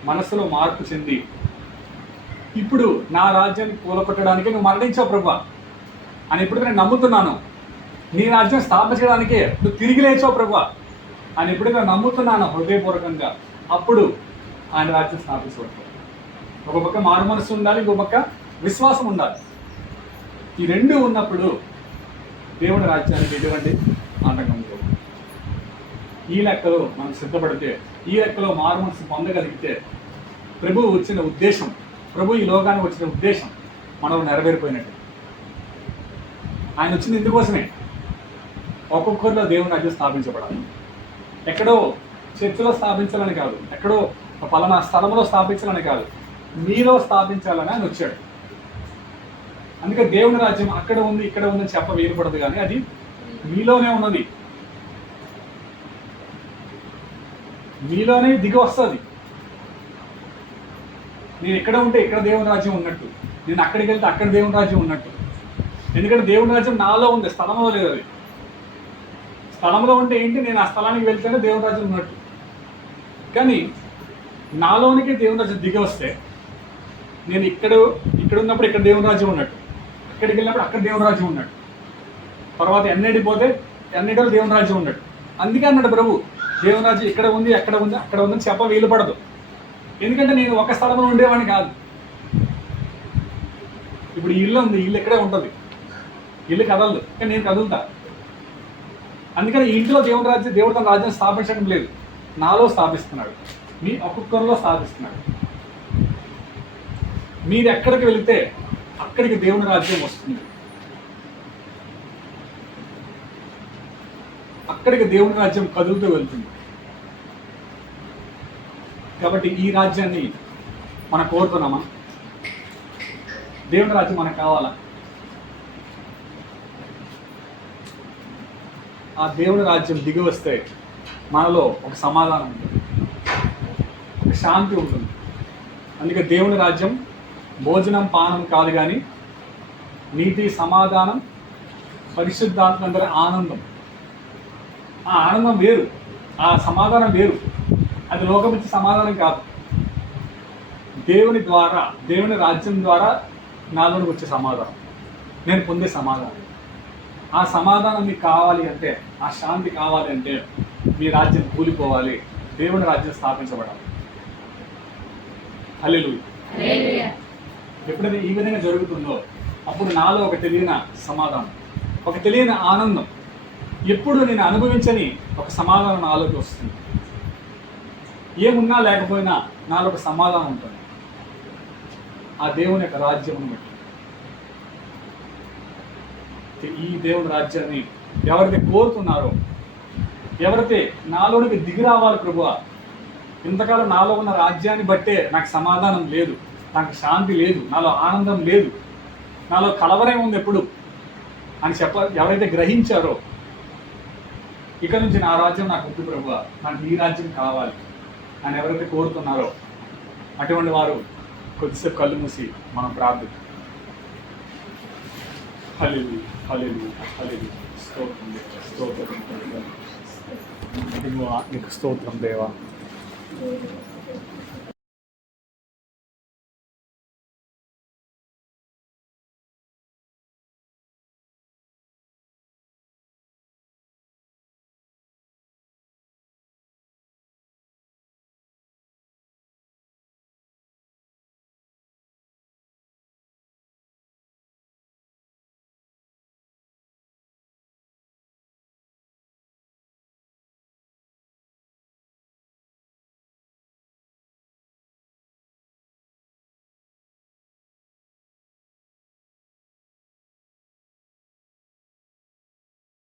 మనసులో మార్పు చెంది ఇప్పుడు నా రాజ్యాన్ని కూలగొట్టడానికి నువ్వు మరణించావు ప్రభువా అని ఎప్పుడైతే నేను నమ్ముతున్నాను, నీ రాజ్యం స్థాపించడానికే నువ్వు తిరిగి లేచావు ప్రభువా అని ఎప్పుడైతే నమ్ముతున్నాను హృదయపూర్వకంగా, అప్పుడు ఆయన రాజ్యం స్థాపించబడతాడు. ఒక పక్క మారు మనసు ఉండాలి, ఇంకో పక్క విశ్వాసం ఉండాలి. ఈ రెండు ఉన్నప్పుడు దేవుడి రాజ్యానికి ఎటువంటి ఆటంకం లేదు. ఈ లెక్కలో మనం సిద్ధపడితే, ఈ లెక్కలో మారు మనసు పొందగలిగితే ప్రభువు వచ్చిన ఉద్దేశం, ప్రభు ఈ లోకానికి వచ్చిన ఉద్దేశం మనం నెరవేరిపోయినట్టు. ఆయన వచ్చింది ఇందుకోసమే, ఒక్కొక్కరిలో దేవుని రాజ్యం స్థాపించబడాలి. ఎక్కడో చర్చిలో స్థాపించాలని కాదు, ఎక్కడో పలానా స్థలంలో స్థాపించాలని కాదు, మీలో స్థాపించాలని ఆయన వచ్చాడు. అందుకే దేవుని రాజ్యం అక్కడ ఉంది ఇక్కడ ఉందని చెప్ప వీలుపడదు, కానీ అది మీలోనే ఉన్నది, మీలోనే దిగి వస్తుంది. నేను ఎక్కడ ఉంటే ఇక్కడ దేవుని రాజ్యం ఉన్నట్టు, నేను అక్కడికి వెళ్తే అక్కడ దేవుని రాజ్యం ఉన్నట్టు. ఎందుకంటే దేవుని రాజ్యం నాలో ఉంది, స్థలంలో లేదు. అది స్థలంలో ఉంటే ఏంటి, నేను ఆ స్థలానికి వెళ్తేనే దేవుని రాజ్యం ఉన్నట్టు. కానీ నాలోనికి దేవుని రాజ్యం దిగి వస్తే నేను ఇక్కడ ఉన్నప్పుడు ఇక్కడ దేవుని రాజ్యం ఉన్నట్టు, అక్కడికి వెళ్ళినప్పుడు అక్కడ దేవుని రాజ్యం ఉన్నట్టు, తర్వాత ఎన్నిటిపోతే ఎన్నిటిలో దేవుని రాజ్యం ఉన్నట్టు. అందుకే అన్నాడు ప్రభు, దేవుని రాజ్యం ఇక్కడ ఉంది అక్కడ ఉంది అక్కడ ఉందని చెప్ప వీలుపడదు. ఎందుకంటే నేను ఒక స్థలంలో ఉండేవాడిని కాదు. ఇప్పుడు ఇల్లు ఉంది, ఇల్లు ఇక్కడే ఉంటుంది, ఇల్లు కదలదు, కానీ నేను కదులుతా. అందుకని ఈ ఇంట్లో దేవుడు తన రాజ్యం స్థాపించడం లేదు, నాలో స్థాపిస్తున్నాడు, మీ ఒక్కొక్కరిలో స్థాపిస్తున్నాడు. మీరు ఎక్కడికి వెళితే అక్కడికి దేవుని రాజ్యం వస్తుంది. అక్కడికి దేవుని రాజ్యం కదులుతూ వెళ్తుంది. కాబట్టి ఈ రాజ్యాన్ని మనం కోరుతున్నామా? దేవుని రాజ్యం మనకు కావాలా? ఆ దేవుని రాజ్యం దిగి వస్తే మనలో ఒక సమాధానం ఉంటుంది, ఒక శాంతి ఉంటుంది. అందుకే దేవుని రాజ్యం భోజనం పానం కాదు, కానీ నీతి, సమాధానం, పరిశుద్ధాత్మ అందరి ఆనందం. ఆ ఆనందం వేరు, ఆ సమాధానం వేరు. అది లోకమిచ్చే సమాధానం కాదు. దేవుని రాజ్యం ద్వారా నాలోకి వచ్చే సమాధానం, నేను పొందే సమాధానం. ఆ సమాధానం మీకు కావాలి అంటే, ఆ శాంతి కావాలి అంటే మీ రాజ్యం కూలిపోవాలి, దేవుని రాజ్యం స్థాపించబడాలి. హల్లెలూయా. ఎప్పుడైతే ఈ విధంగా జరుగుతుందో అప్పుడు నాలో ఒక తెలియని సమాధానం, ఒక తెలియని ఆనందం, ఎప్పుడు నేను అనుభవించని ఒక సమాధానం నాలోకి వస్తుంది. ఏమున్నా లేకపోయినా నాలో ఒక సమాధానం ఉంటుంది, ఆ దేవుని యొక్క రాజ్యం బట్టి. ఈ దేవుని రాజ్యాన్ని ఎవరైతే కోరుతున్నారో, ఎవరైతే నాలోనికి దిగి రావాలి ప్రభువా, ఇంతకాలం నాలో ఉన్న రాజ్యాన్ని బట్టే నాకు సమాధానం లేదు, నాకు శాంతి లేదు, నాలో ఆనందం లేదు, నాలో కలవరం ఉంది ఎప్పుడు అని ఎవరైతే గ్రహించారో, ఇక నుంచి నా రాజ్యం నాకు వద్దు ప్రభువా, నాకు ఈ రాజ్యం కావాలి అని ఎవరైతే కోరుతున్నారో అటువంటి వారు కొద్దిసేపు కళ్ళు మూసి మనం ప్రార్థిద్దాం. హల్లెలూయా, హల్లెలూయా, హల్లెలూయా. స్తోత్రం దేవా, స్తోత్రం దేవా, నీకు స్తోత్రం దేవా.